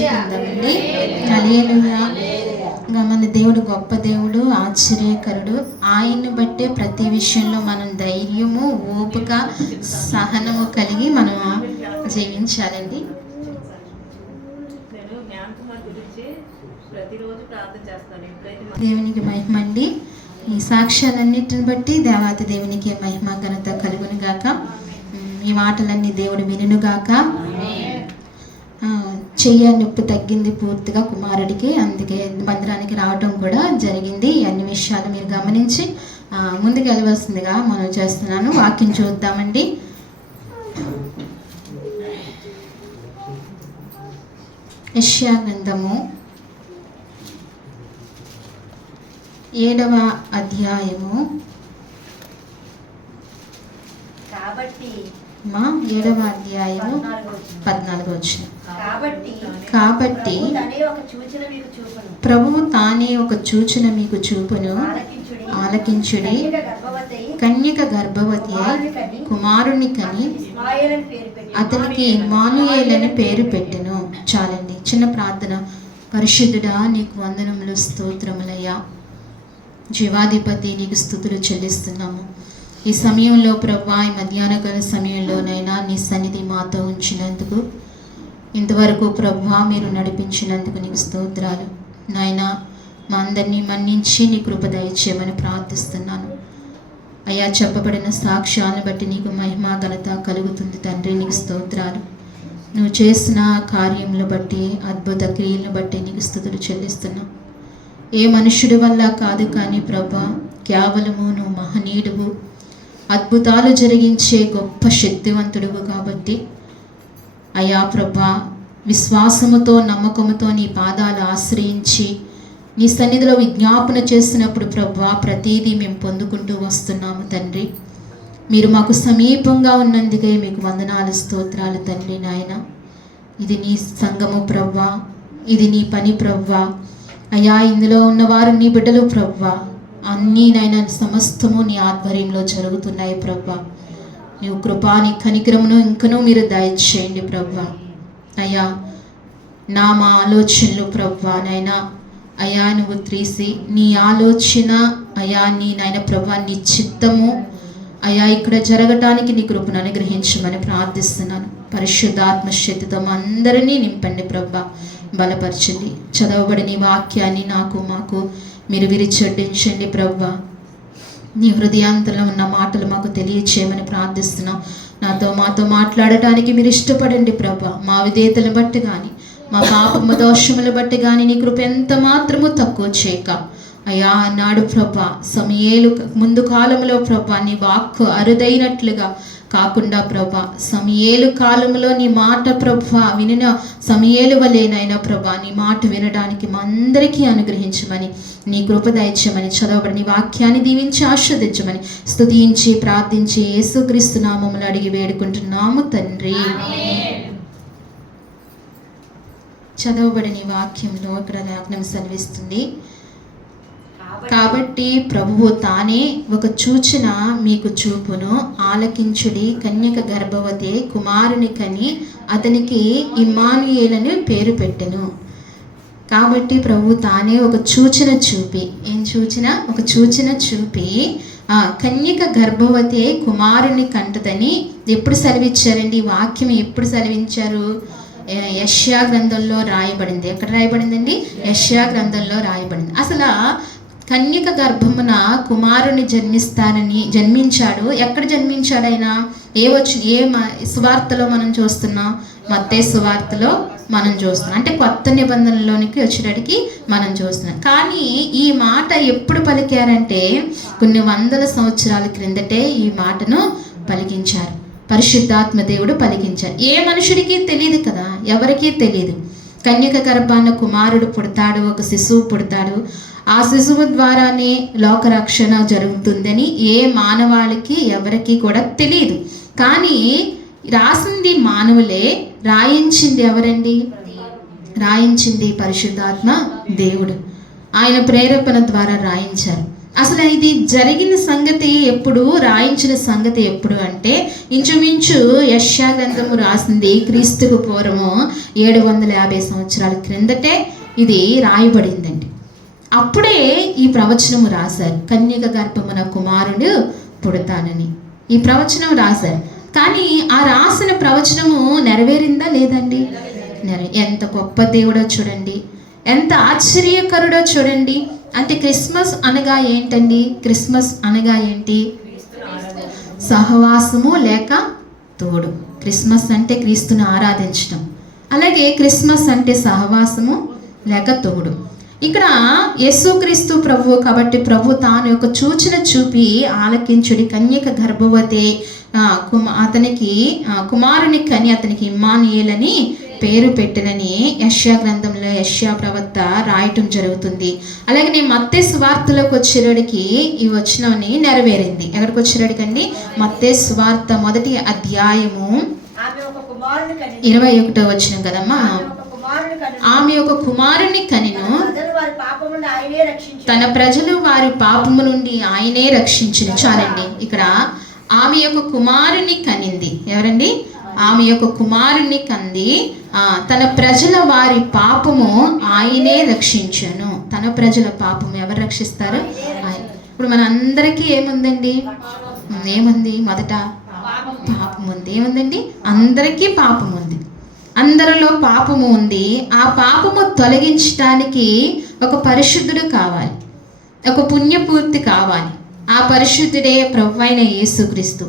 ఉందామండి. హల్లెలూయా. ఇంకా మన దేవుడు గొప్ప దేవుడు, ఆశ్చర్యకరుడు. ఆయన్ని బట్టే ప్రతి విషయంలో మనం ధైర్యము, ఓపిక, సహనము కలిగి మనం జీవించాలండి. దేవునికి మహిమ అండి. ఈ సాక్ష్యాలన్నిటిని బట్టి దేవాతి దేవునికి మహిమ ఘనత కలుగును గాక. ఈ మాటలన్నీ దేవుడు వినును గాక. చెయ్య నొప్పి తగ్గింది పూర్తిగా కుమారుడికి, అందుకే మందిరానికి రావడం కూడా జరిగింది. అన్ని విషయాలు మీరు గమనించి ముందుకు వెళ్ళవలసిందిగా మనం చేస్తున్నాను. వాక్యం చూద్దామండి. యెషయా గ్రంథము 7వ అధ్యాయము 7వ అధ్యాయము 14వ వచనం. కాబట్టి ప్రభువు తానే ఒక సూచన మీకు చూపును, ఆలకించుడి. కన్యక గర్భవతి కుమారుని కని అతనికి ఇమ్మానుయేలని పేరు పెట్టెను. చాలండి. చిన్న ప్రార్థన. పరిశుద్ధుడా, నీకు వందనములు, స్తోత్రములయ్యా. జీవాధిపతి, నీకు స్తుతులు చెల్లిస్తున్నాము. ఈ సమయంలో ప్రభువా, ఈ మధ్యాహ్నకాల సమయంలోనైనా నీ సన్నిధి మాతో ఉంచినందుకు, ఇంతవరకు ప్రభువా మీరు నడిపించినందుకు నీకు స్తోత్రాలు. నాయనా, మా అందరినీ మన్నించి నీ కృప దయచేయమని ప్రార్థిస్తున్నాను. అయ్యా, చెప్పబడిన సాక్ష్యాలను బట్టి నీకు మహిమ ఘనత కలుగుతుంది తండ్రి. నీకు స్తోత్రాలు. నువ్వు చేసిన కార్యములను బట్టి, అద్భుత క్రియలను బట్టి నీకు స్తుతులు చెల్లిస్తున్నావు. ఏ మనుషుడి వల్ల కాదు కానీ ప్రభా, కేవలము నువ్వు మహనీయుడువు, అద్భుతాలు జరిగించే గొప్ప శక్తివంతుడువు. కాబట్టి అయ్యా ప్రభా, విశ్వాసముతో నమ్మకముతో నీ పాదాలు ఆశ్రయించి నీ సన్నిధిలో విజ్ఞాపన చేసినప్పుడు ప్రభా, ప్రతిదీ మేము పొందుకుంటూ వస్తున్నాము తండ్రి. మీరు మాకు సమీపంగా ఉన్నందుకే మీకు వందనాలు, స్తోత్రాలు తండ్రి. నాయన, ఇది నీ సంఘము ప్రభా, ఇది నీ పని ప్రభా. అయ్యా, ఇందులో ఉన్నవారు నీ బిడ్డలు ప్రభా. అన్నీ నాయన సమస్తము నీ ఆధ్వర్యంలో జరుగుతున్నాయి ప్రభా. నీవు కృపా, నీ కనికరమును ఇంకనూ మీరు దయచేయండి ప్రభా. అయ్యా, మా ఆలోచనలు ప్రభా నైనా అయ్యా నువ్వు తీసి నీ ఆలోచన అయ్యా నీ నాయన ప్రభా, నీ చిత్తము అయ్యా ఇక్కడ జరగటానికి నీ కృపను అనుగ్రహించమని ప్రార్థిస్తున్నాను. పరిశుద్ధాత్మ శక్తితో అందరినీ నింపండి ప్రభా, బలపరచండి. చదవబడి నీ వాక్యాన్ని మాకు మీరు విరిచొడ్డించండి ప్రభా. నీ హృదయాంతలో ఉన్న మాటలు మాకు తెలియచేయమని ప్రార్థిస్తున్నాం. మాతో మాట్లాడటానికి మీరు ఇష్టపడండి ప్రభా. మా విధేయతను బట్టి కానీ, మా పాపము దోషములు బట్టి కానీ నీ కృప ఎంత మాత్రము తక్కువ చేయక అయ్యా, అన్నాడు ప్రభా, సమయేలు ముందు కాలంలో ప్రభా నీ వాక్కు అరుదైనట్లుగా కాకుండా ప్రభా, సమయేలు కాలంలో నీ మాట ప్రభా వినిన సమయేలు వలేనైనా ప్రభా నీ మాట వినడానికి మా అందరికీ అనుగ్రహించమని, నీ కృప దయచేయమని, చదవబడి నీ వాక్యాన్ని దీవించి ఆస్వాదించమని, స్తుతించి ప్రార్థించి యేసుక్రీస్తు నామములో అడిగి వేడుకుంటున్నాము తండ్రి. చదవబడిన వాక్యంలో ఇక్కడ లేఖనం సెలవిస్తుంది. కాబట్టి ప్రభువు తానే ఒక సూచన మీకు చూపును, ఆలకించుడి. కన్యక గర్భవతి కుమారుని కని అతనికి ఇమ్మానుయేలని పేరు పెట్టెను. కాబట్టి ప్రభు తానే ఒక సూచన చూపి, ఏం సూచన? ఒక సూచన చూపి కన్యక గర్భవతి కుమారుని కంటదని ఎప్పుడు సెలవిచ్చారండి? ఈ వాక్యం ఎప్పుడు సెలవించారు? యెషయా గ్రంథంలో రాయబడింది. ఎక్కడ రాయబడిందండి? యెషయా గ్రంథంలో రాయబడింది. అసలు కన్యక గర్భమున కుమారుని జన్మించాడు. ఎక్కడ జన్మించాడు ఆయన? ఏ సువార్తలో మనం చూస్తున్నాం? మత్తయి సువార్తలో మనం చూస్తున్నాం. అంటే కొత్త నిబంధనలోనికి వచ్చేటడికి మనం చూస్తున్నాం. కానీ ఈ మాట ఎప్పుడు పలికారంటే కొన్ని వందల సంవత్సరాల క్రిందటే ఈ మాటను పలికించారు. పరిశుద్ధాత్మ దేవుడు పలికించారు. ఏ మనుషుడికి తెలియదు కదా, ఎవరికీ తెలియదు. కన్యక గర్భాన కుమారుడు పుడతాడు, ఒక శిశువు పుడతాడు. ఆ శిశువు ద్వారానే లోకరక్షణ జరుగుతుందని ఏ మానవాళికి ఎవరికి కూడా తెలియదు. కానీ రాసింది మానవులే, రాయించింది ఎవరండి? రాయించింది పరిశుద్ధాత్మ దేవుడు. ఆయన ప్రేరేపణ ద్వారా రాయించారు. అసలు ఇది జరిగిన సంగతి ఎప్పుడు, రాయించిన సంగతి ఎప్పుడు అంటే ఇంచుమించు యెషయా గ్రంథము రాసింది క్రీస్తుకు పూర్వము 750 సంవత్సరాల క్రిందటే ఇది రాయబడిందండి. అప్పుడే ఈ ప్రవచనము రాశారు, కన్యక గర్భమున కుమారుడు పుడతానని ఈ ప్రవచనం రాశారు. కానీ ఆ రాసిన ప్రవచనము నెరవేరిందా లేదండి? ఎంత గొప్ప దేవుడో చూడండి, ఎంత ఆశ్చర్యకరుడో చూడండి. అంటే క్రిస్మస్ అనగా ఏంటండి? క్రిస్మస్ అనగా ఏంటి? సహవాసము లేక తోడు. క్రిస్మస్ అంటే క్రీస్తుని ఆరాధించడం, అలాగే క్రిస్మస్ అంటే సహవాసము లేక తోడు. ఇక్కడ యేసుక్రీస్తు ప్రభువు కాబట్టి ప్రభు తాను యొక్క సూచన చూపి ఆలకించుడి, కన్యక గర్భవతి అతనికి కుమారుని కని అతనికి ఇమ్మానుయేలని పేరు పెట్టనని యెషయా గ్రంథంలో యెషయా ప్రవక్త రాయటం జరుగుతుంది. అలాగే నేను మత్తయి సువార్తలోకి వచ్చేటికి ఈ వచనాన్ని నెరవేరింది. ఎక్కడికి వచ్చేటికండి? మత్తయి సువార్త 1వ అధ్యాయము 21వ వచనం కదమ్మా. ఆమె ఒక కుమారుని కనెను, తన ప్రజలు వారి పాపము నుండి ఆయనే రక్షించిన. చాలండి, ఇక్కడ ఆమె యొక్క కుమారుని కనింది. ఎవరండి? ఆమె యొక్క కుమారుని కంది, తన ప్రజల వారి పాపము ఆయనే రక్షించను. తన ప్రజల పాపము ఎవరు రక్షిస్తారు? ఆయన. ఇప్పుడు మన అందరికీ ఏముందండి? ఏముంది? మొదట పాపం ఉంది. ఏముందండి? అందరికీ పాపం ఉంది, అందరిలో పాపము ఉంది. ఆ పాపము తొలగించడానికి ఒక పరిశుద్ధుడు కావాలి, ఒక పుణ్యపూర్తి కావాలి. ఆ పరిశుద్ధుడే ప్రభువైన యేసుక్రీస్తు.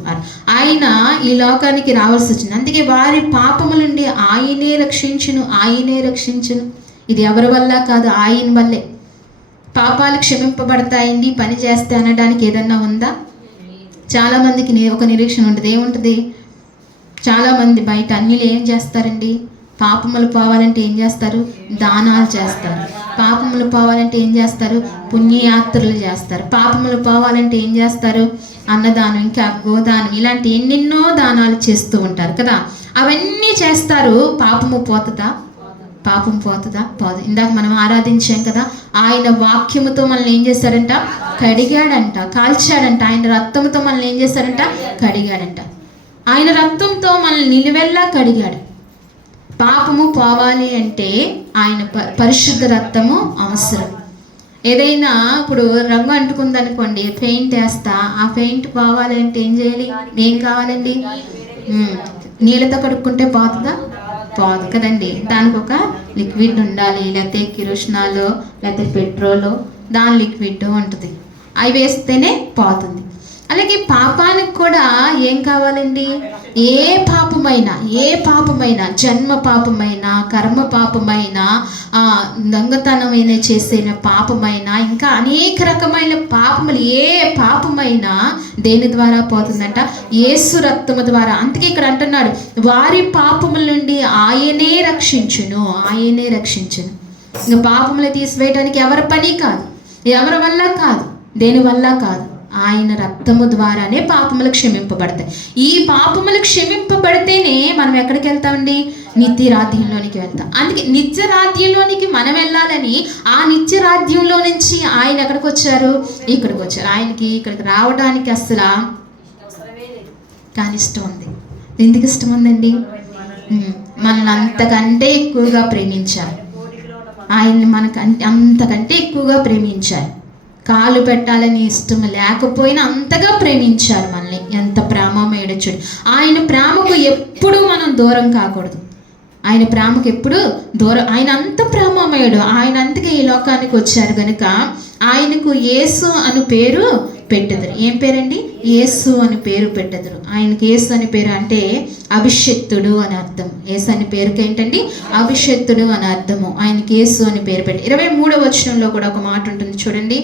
ఆయన ఈ లోకానికి రావాల్సి వచ్చింది. అందుకే వారి పాపముల నుండి ఆయనే రక్షించును, ఆయనే రక్షించును. ఇది ఎవరి వల్ల కాదు, ఆయన వల్లే. పాపాలు క్షమింపబడతాయండి పని చేస్తే అనడానికి ఏదన్నా ఉందా? చాలామందికి ఒక నిరీక్షణ ఉంటుంది. ఏముంటుంది? చాలామంది బయట అన్యులు ఏం చేస్తారండి? పాపములు పోవాలంటే ఏం చేస్తారు? దానాలు చేస్తారు. పాపములు పోవాలంటే ఏం చేస్తారు? పుణ్యయాత్రలు చేస్తారు. పాపములు పోవాలంటే ఏం చేస్తారు? అన్నదానం, ఇంకా గోదానం, ఇలాంటి ఎన్నెన్నో దానాలు చేస్తూ ఉంటారు కదా. అవన్నీ చేస్తారు. పాపము పోతుందా? పాపం పోతుందా? పోదు. ఇందాక మనం ఆరాధించాం కదా, ఆయన వాక్యముతో మనల్ని ఏం చేశారంట? కడిగాడంట, కాల్చాడంట. ఆయన రక్తంతో మనల్ని ఏం చేశారంట? కడిగాడంట. ఆయన రక్తంతో మనల్ని నిలువెల్లా కడిగాడు. పాపము పోవాలి అంటే ఆయన పరిశుద్ధ రక్తము అవసరం. ఏదైనా ఇప్పుడు రంగు అంటుకుందనుకోండి, పెయింట్ వేస్తా, ఆ పెయింట్ పోవాలి అంటే ఏం చేయాలి? ఏం కావాలండి? నీళ్ళతో కడుక్కుంటే పోతుందా? పోదు కదండి. దానికి ఒక లిక్విడ్ ఉండాలి, లేకపోతే కిరోసినాలో లేకపోతే పెట్రోలో దాని లిక్విడ్ ఉంటుంది, అవి వేస్తేనే పోతుంది. అలాగే పాపానికి కూడా ఏం కావాలండి? ఏ పాపమైనా జన్మ పాపమైనా, కర్మ పాపమైనా, దొంగతనమైన చేసిన పాపమైనా, ఇంకా అనేక రకమైన పాపములు, ఏ పాపమైనా దేని ద్వారా పోతుందంట? యేసు రక్తము ద్వారా. అందుకే ఇక్కడ అంటున్నాడు, వారి పాపముల నుండి ఆయనే రక్షించును, ఆయనే రక్షించును. ఇంకా పాపములు తీసివేయడానికి ఎవరి పని కాదు, ఎవరి వల్ల కాదు, దేని వల్ల కాదు, ఆయన రక్తము ద్వారానే పాపములు క్షమింపబడతాయి. ఈ పాపములు క్షమింపబడితేనే మనం ఎక్కడికి వెళ్తామండి? నిత్య రాజ్యంలోనికి వెళ్తాం. అందుకే నిత్య రాజ్యంలోనికి మనం వెళ్ళాలని ఆ నిత్య రాజ్యంలో నుంచి ఆయన ఎక్కడికి వచ్చారు? ఇక్కడికి వచ్చారు. ఆయనకి ఇక్కడికి రావడానికి అసలు కానీ ఇష్టం ఉంది. ఎందుకు ఇష్టం ఉందండి? మనల్ని అంతకంటే ఎక్కువగా ప్రేమించారు. ఆయన్ని అంతకంటే ఎక్కువగా ప్రేమించారు. కాలు పెట్టాలని ఇష్టం లేకపోయినా అంతగా ప్రేమించారు మనల్ని. ఎంత ప్రేమమయుడో చూడు. ఆయన ప్రేమకు ఎప్పుడు మనం దూరం కాకూడదు. ఆయన ప్రేమకు ఎప్పుడు దూరం. ఆయన అంత ప్రేమమయుడు. ఆయన అంతగా ఈ లోకానికి వచ్చారు కనుక ఆయనకు యేసు అని పేరు పెట్టెదరు. ఏం పేరండి? యేసు అని పేరు పెట్టెదరు. ఆయనకు యేసు అని పేరు అంటే అభిషక్తుడు అని అర్థం. యేసు అని పేరుకి ఏంటండి? అభిషక్తుడు అని అర్థము. ఆయనకి యేసు అని పేరు పెట్టి 23వ వచనంలో కూడా ఒక మాట ఉంటుంది చూడండి.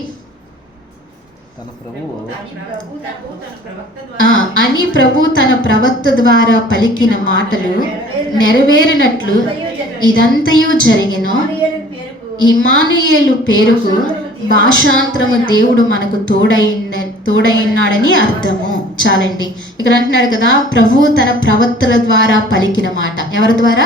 అని ప్రభు తన ప్రవక్త ద్వారా పలికిన మాటలు నెరవేరినట్లు ఇదంతయు జరిగెను. ఇమ్మానుయేలు పేరుకు భాషాంతరము దేవుడు మనకు తోడైనాడని అర్థము. చాలండి. ఇక్కడ అంటున్నాడు కదా, ప్రభు తన ప్రవక్తల ద్వారా పలికిన మాట. ఎవరి ద్వారా?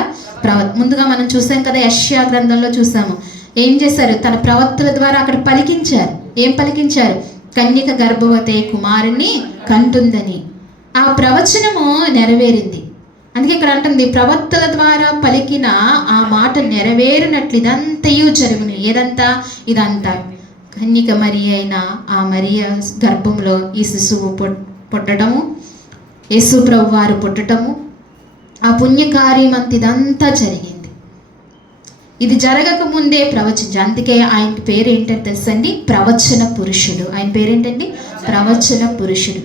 ముందుగా మనం చూసాం కదా, యెషయా గ్రంథంలో చూసాము. ఏం చేశారు? తన ప్రవక్తల ద్వారా అక్కడ పలికించారు. ఏం పలికించారు? కన్యక గర్భవతి కుమారుణ్ణి కంటుందని. ఆ ప్రవచనము నెరవేరింది. అందుకే ఇక్కడ అంటుంది, ప్రవక్తల ద్వారా పలికిన ఆ మాట నెరవేరినట్లు ఇదంతయు జరుగును. ఏదంతా? ఇదంతా. కన్యక మరియ అయిన ఆ మరియ గర్భంలో ఈ శిశువు పుట్టడము, యేసు ప్రభు వారు పుట్టడము, ఆ పుణ్యకార్యం అంత ఇదంతా జరిగింది. ఇది జరగక ముందే ప్రవచించు. అందుకే ఆయనకి పేరు ఏంటంటే తెలుసండి? ప్రవచన పురుషుడు. ఆయన పేరేంటండి? ప్రవచన పురుషుడు.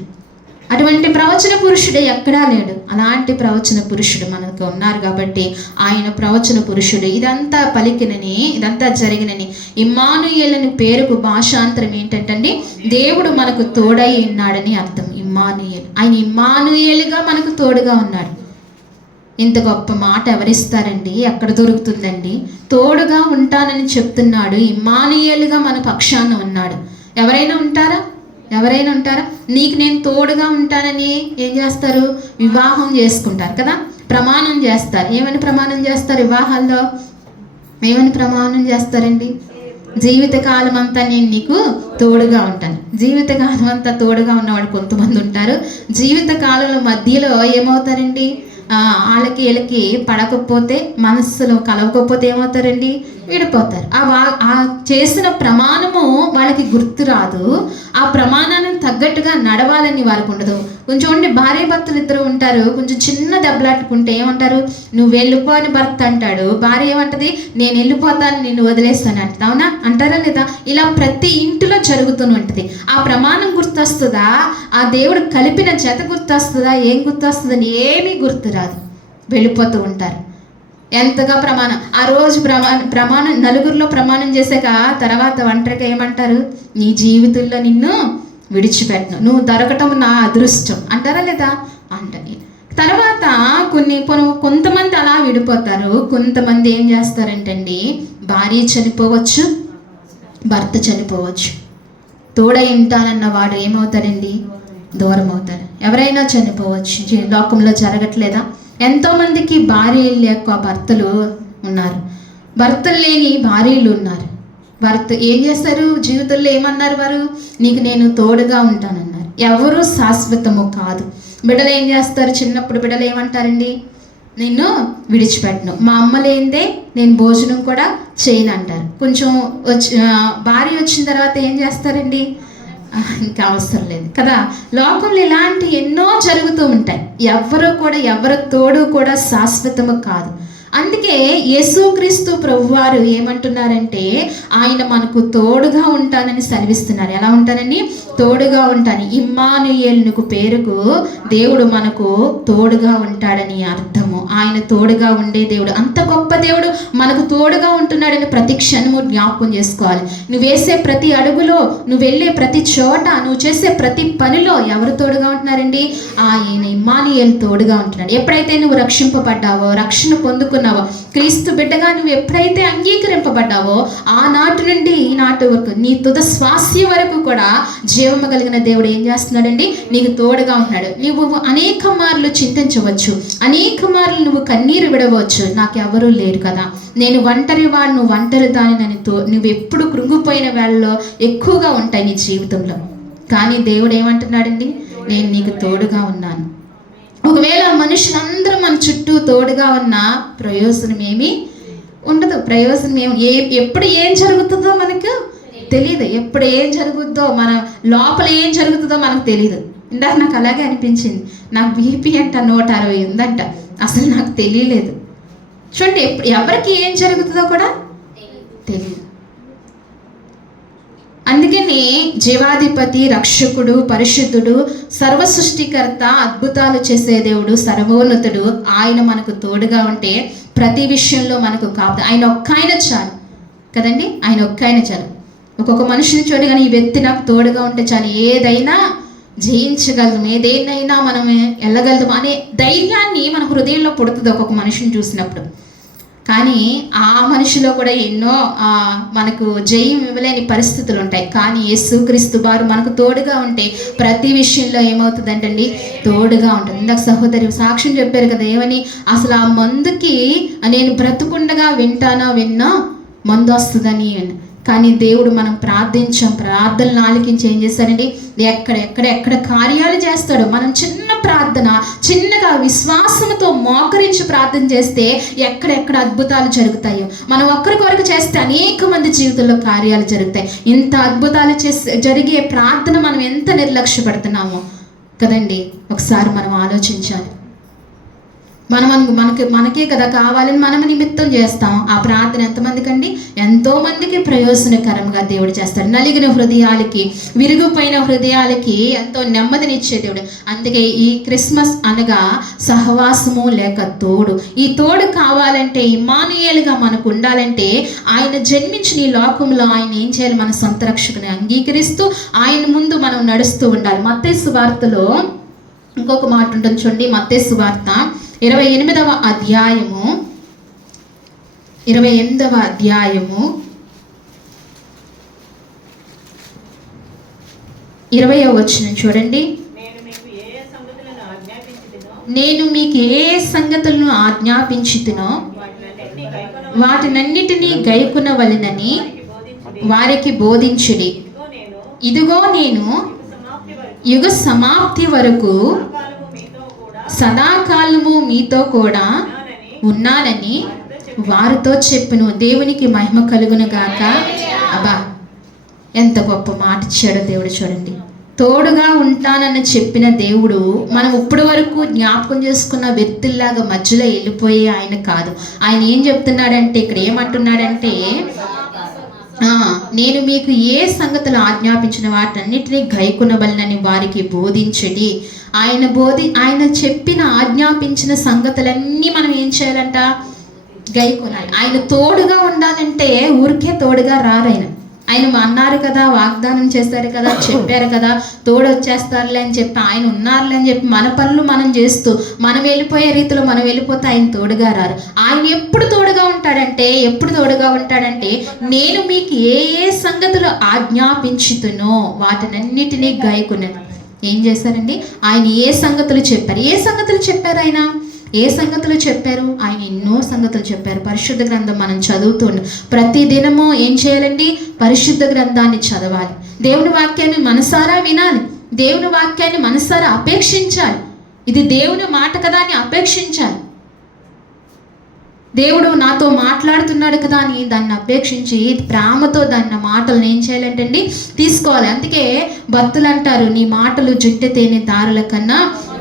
అటువంటి ప్రవచన పురుషుడు ఎక్కడా లేడు. అలాంటి ప్రవచన పురుషుడు మనకు ఉన్నారు కాబట్టి ఆయన ప్రవచన పురుషుడు. ఇదంతా పలికినని, ఇదంతా జరిగినని. ఇమ్మానుయేలని పేరుకు భాషాంతరం ఏంటంటే దేవుడు మనకు తోడై ఉన్నాడని అర్థం. ఇమ్మానుయేల్. ఆయన ఇమ్మానుయేలుగా మనకు తోడుగా ఉన్నాడు. ఇంత గొప్ప మాట ఎవరిస్తారండి? ఎక్కడ దొరుకుతుందండి? తోడుగా ఉంటానని చెప్తున్నాడు. ఇమ్మానుయేలుగా మన పక్షాన ఉన్నాడు. ఎవరైనా ఉంటారా? ఎవరైనా ఉంటారా? నీకు నేను తోడుగా ఉంటానని ఏం చేస్తారు? వివాహం చేసుకుంటారు కదా, ప్రమాణం చేస్తారు. ఏమని ప్రమాణం చేస్తారు వివాహాల్లో? ఏమని ప్రమాణం చేస్తారండి? జీవితకాలం అంతా నేను నీకు తోడుగా ఉంటాను. జీవితకాలం అంతా తోడుగా ఉన్నవాడు కొంతమంది ఉంటారు. జీవితకాలంలో మధ్యలో ఏమవుతారండి? వాళ్ళకి వీళ్ళకి పడకపోతే, మనస్సులో కలవకపోతే ఏమవుతారండి? విడిపోతారు. ఆ చేసిన ప్రమాణము వాళ్ళకి గుర్తు రాదు. ఆ ప్రమాణానికి తగ్గట్టుగా నడవాలని వారికి ఉండదు. కొంచెం భార్య భర్తలు ఇద్దరు ఉంటారు, కొంచెం చిన్న దెబ్బలాట్టుకుంటే ఏమంటారు? నువ్వు వెళ్ళిపోని భర్త అంటాడు, భార్య ఏమంటది? నేను వెళ్ళిపోతాను, నిన్ను వదిలేస్తాను అంటది. అవునా? అంటారా లేదా? ఇలా ప్రతి ఇంటిలో జరుగుతూనే ఉంటుంది. ఆ ప్రమాణం గుర్తొస్తుందా? ఆ దేవుడు కలిపిన జత గుర్తొస్తుందా? ఏం గుర్తొస్తుందని ఏమీ గుర్తు రాదు. వెళ్ళిపోతూ ఉంటారు. ఎంతగా ప్రమాణం, ఆ రోజు ప్రమాణం నలుగురిలో ప్రమాణం చేశాక తర్వాత ఒంటరిగా ఏమంటారు? నీ జీవితంలో నిన్ను విడిచిపెట్టను, నువ్వు దొరకటం నా అదృష్టం అంటారా లేదా? అంటారు. తర్వాత కొంతమంది అలా విడిపోతారు. కొంతమంది ఏం చేస్తారంటండి, భార్య చనిపోవచ్చు, భర్త చనిపోవచ్చు, తోడై ఉంటానన్న వాడు ఏమవుతాడండి? దూరం అవుతారు. ఎవరైనా చనిపోవచ్చు. లోకంలో జరగట్లేదా? ఎంతోమందికి భార్యలు లేక భర్తలు ఉన్నారు, భర్తలు లేని భార్యలు ఉన్నారు. భర్త ఏం చేస్తారు? జీవితంలో ఏమన్నారు వారు? నీకు నేను తోడుగా ఉంటానన్నారు. ఎవరు శాశ్వతము కాదు. బిడ్డలు ఏం చేస్తారు? చిన్నప్పుడు బిడ్డలు ఏమంటారండి? నిన్ను విడిచిపెట్టను, మా అమ్మ లేనిదే నేను భోజనం కూడా చేయను అంటారు. కొంచెం భార్య వచ్చిన తర్వాత ఏం చేస్తారండి? ఇంకా అవసరం లేదు కదా. లోకంలో ఇలాంటి ఎన్నో జరుగుతూ ఉంటాయి. ఎవరు తోడు కూడా శాశ్వతము కాదు. అందుకే యేసుక్రీస్తు ప్రభువారు ఏమంటున్నారంటే ఆయన మనకు తోడుగా ఉంటానని సెలవిస్తున్నారు. ఎలా ఉంటానని? తోడుగా ఉంటాను. ఇమ్మానుయేలుకు పేరుకు దేవుడు మనకు తోడుగా ఉంటాడని అర్థము. ఆయన తోడుగా ఉండే దేవుడు, అంత గొప్ప దేవుడు మనకు తోడుగా ఉంటున్నాడని ప్రతి క్షణము జ్ఞాపకం చేసుకోవాలి. నువ్వు వేసే ప్రతి అడుగులో, నువ్వు వెళ్ళే ప్రతి చోట, నువ్వు చేసే ప్రతి పనిలో ఎవరు తోడుగా ఉంటున్నారండి? ఆయన ఇమ్మానుయేలు తోడుగా ఉంటున్నాడు. ఎప్పుడైతే నువ్వు రక్షింపబడ్డావో, రక్షణ పొందుకున్నావో, క్రీస్తు బిడ్డగా నువ్వు ఎప్పుడైతే అంగీకరింపబడ్డావో ఆనాటి నుండి ఈనాటి వరకు, నీ తుద శ్వాస వరకు కూడా జీవము కలిగిన దేవుడు ఏం చేస్తున్నాడండి? నీకు తోడుగా ఉన్నాడు. నువ్వు అనేక మార్లు చింతించవచ్చు, అనేక మార్లు నువ్వు కన్నీరు విడవచ్చు, నాకెవరూ లేరు కదా, నేను ఒంటరి వాడు, నువ్వు ఒంటరి దానిని, నువ్వు ఎప్పుడు కృంగిపోయిన వేళలో ఎక్కువగా ఉంటాయి నీ జీవితంలో. కానీ దేవుడు ఏమంటున్నాడండి? నేను నీకు తోడుగా ఉన్నాను. ఒకవేళ మనుషులందరూ మన చుట్టూ తోడుగా ఉన్నా ప్రయోజనం ఏమీ ఉండదు. ప్రయోజనం ఎప్పుడు ఏం జరుగుతుందో మనకు తెలియదు. ఎప్పుడు ఏం జరుగుతుందో, మన లోపల ఏం జరుగుతుందో మనకు తెలియదు. ఇందాక నాకు అలాగే అనిపించింది. నాకు బీపీ అంట 160 ఉందంట, అసలు నాకు తెలియలేదు. చూడండి, ఎవరికి ఏం జరుగుతుందో కూడా తెలియదు. అందుకని జీవాధిపతి, రక్షకుడు, పరిశుద్ధుడు, సర్వ సృష్టికర్త, అద్భుతాలు చేసే దేవుడు, సర్వోన్నతుడు ఆయన మనకు తోడుగా ఉంటే ప్రతి విషయంలో మనకు కాదు. ఆయన ఒక్కైనా చాలు కదండి. ఆయన ఒక్కైనా చాలు. ఒక్కొక్క మనిషిని చూడ కానీ ఈ వ్యక్తి నాకు తోడుగా ఉంటే చాలు, ఏదైనా జయించగలము, ఏదైనా మనం వెళ్ళగలము అనే ధైర్యాన్ని మన హృదయంలో పుడుతుంది ఒక్కొక్క మనిషిని చూసినప్పుడు. కానీ ఆ మనిషిలో కూడా ఎన్నో మనకు జయం ఇవ్వలేని పరిస్థితులు ఉంటాయి. కానీ యేసుక్రీస్తు వారు మనకు తోడుగా ఉంటే ప్రతి విషయంలో ఏమవుతుందంటండి? తోడుగా ఉంటుంది. ఇందాక సహోదరి సాక్ష్యం చెప్పారు కదా, ఏమని? అసలు ఆ మందుకి నేను బ్రతుకుండగా విన్నా మందు వస్తుందని. కానీ దేవుడు మనం ప్రార్థించాం, ప్రార్థనలు ఆలకించి ఏం చేస్తారండి, ఎక్కడ కార్యాలు చేస్తాడు. మనం చిన్న ప్రార్థన, చిన్నగా విశ్వాసంతో మోకరించి ప్రార్థన చేస్తే ఎక్కడెక్కడ అద్భుతాలు జరుగుతాయో. మనం ఒక్కరికొరకు చేస్తే అనేక మంది జీవితంలో కార్యాలు జరుగుతాయి. ఇంత అద్భుతాలు జరిగే ప్రార్థన మనం ఎంత నిర్లక్ష్యపడుతున్నామో కదండి. ఒకసారి మనం ఆలోచించాలి. మనకే కదా కావాలని మనం నిమిత్తం చేస్తాం. ఆ ప్రార్థన ఎంతమందికి అండి? ఎంతో మందికి ప్రయోజనకరంగా దేవుడు చేస్తాడు. నలిగిన హృదయాలకి, విరిగిపోయిన హృదయాలకి ఎంతో నెమ్మదినిచ్చే దేవుడు. అందుకే ఈ క్రిస్మస్ అనగా సహవాసము లేక తోడు. ఈ తోడు కావాలంటే, ఇమ్మానుయేలుగా మనకు ఉండాలంటే ఆయన జన్మించిన ఈ లోకంలో ఆయన ఏం చేయాలి? మన సొంత రక్షకుని అంగీకరిస్తూ ఆయన ముందు మనం నడుస్తూ ఉండాలి. మత్తయి సువార్తలో ఇంకొక మాట ఉంటుంది చూడండి. మత్తయి సువార్త 28వ అధ్యాయము 20వ వచనం చూడండి. నేను మీకు ఏ సంగతులను ఆజ్ఞాపించుతునో వాటినన్నిటినీ గైకొనవలెనని వారికి బోధించుడి. ఇదిగో నేను యుగ సమాప్తి వరకు సదాకాలము మీతో కూడా ఉన్నానని వారితో చెప్పును. దేవునికి మహిమ కలుగును గాక. అబ్బా, ఎంత గొప్ప మాట ఇచ్చాడో దేవుడు చూడండి. తోడుగా ఉంటానని చెప్పిన దేవుడు మనం ఇప్పటి వరకు జ్ఞాపకం చేసుకున్న వ్యక్తుల్లాగా మధ్యలో వెళ్ళిపోయి ఆయన కాదు. ఆయన ఏం చెప్తున్నాడంటే, ఇక్కడ ఏమంటున్నాడంటే, నేను మీకు ఏ సంగతులు ఆజ్ఞాపించిన వాటన్నిటినీ గైకొనవలెనని వారికి బోధించడి. ఆయన చెప్పిన ఆజ్ఞాపించిన సంగతులన్నీ మనం ఏం చేయాలంట? గైకొనాలి. ఆయన తోడుగా ఉండాలంటే ఊరికే తోడుగా రారు. ఆయన అన్నారు కదా, వాగ్దానం చేశారు కదా, చెప్పారు కదా, తోడు వచ్చేస్తారులే అని చెప్పి, ఆయన ఉన్నారులే అని చెప్పి మన పనులు మనం చేస్తూ మనం వెళ్ళిపోయే రీతిలో మనం వెళ్ళిపోతే ఆయన తోడుగా రారు. ఆయన ఎప్పుడు తోడుగా ఉంటాడంటే నేను మీకు ఏ సంగతులు ఆజ్ఞాపించుతునో వాటినన్నిటినీ గైకొనను. ఏం చేశారండి? ఆయన ఏ సంగతులు చెప్పారు ఆయన ఏ సంగతులు చెప్పారు? ఆయన ఎన్నో సంగతులు చెప్పారు. పరిశుద్ధ గ్రంథం మనం చదువుతుండు ప్రతి దినము ఏం చేయాలండి? పరిశుద్ధ గ్రంథాన్ని చదవాలి. దేవుని వాక్యాన్ని మనసారా వినాలి. దేవుని వాక్యాన్ని మనసారా అపేక్షించాలి. ఇది దేవుని మాట కదా అని అపేక్షించాలి. దేవుడు నాతో మాట్లాడుతున్నాడు కదా అని దాన్ని అపేక్షించి ప్రేమతో దాన్ని మాటలను ఏం చేయాలంటండి? తీసుకోవాలి. అందుకే భక్తులు అంటారు, నీ మాటలు జుట్టె తేనె దారుల కన్నా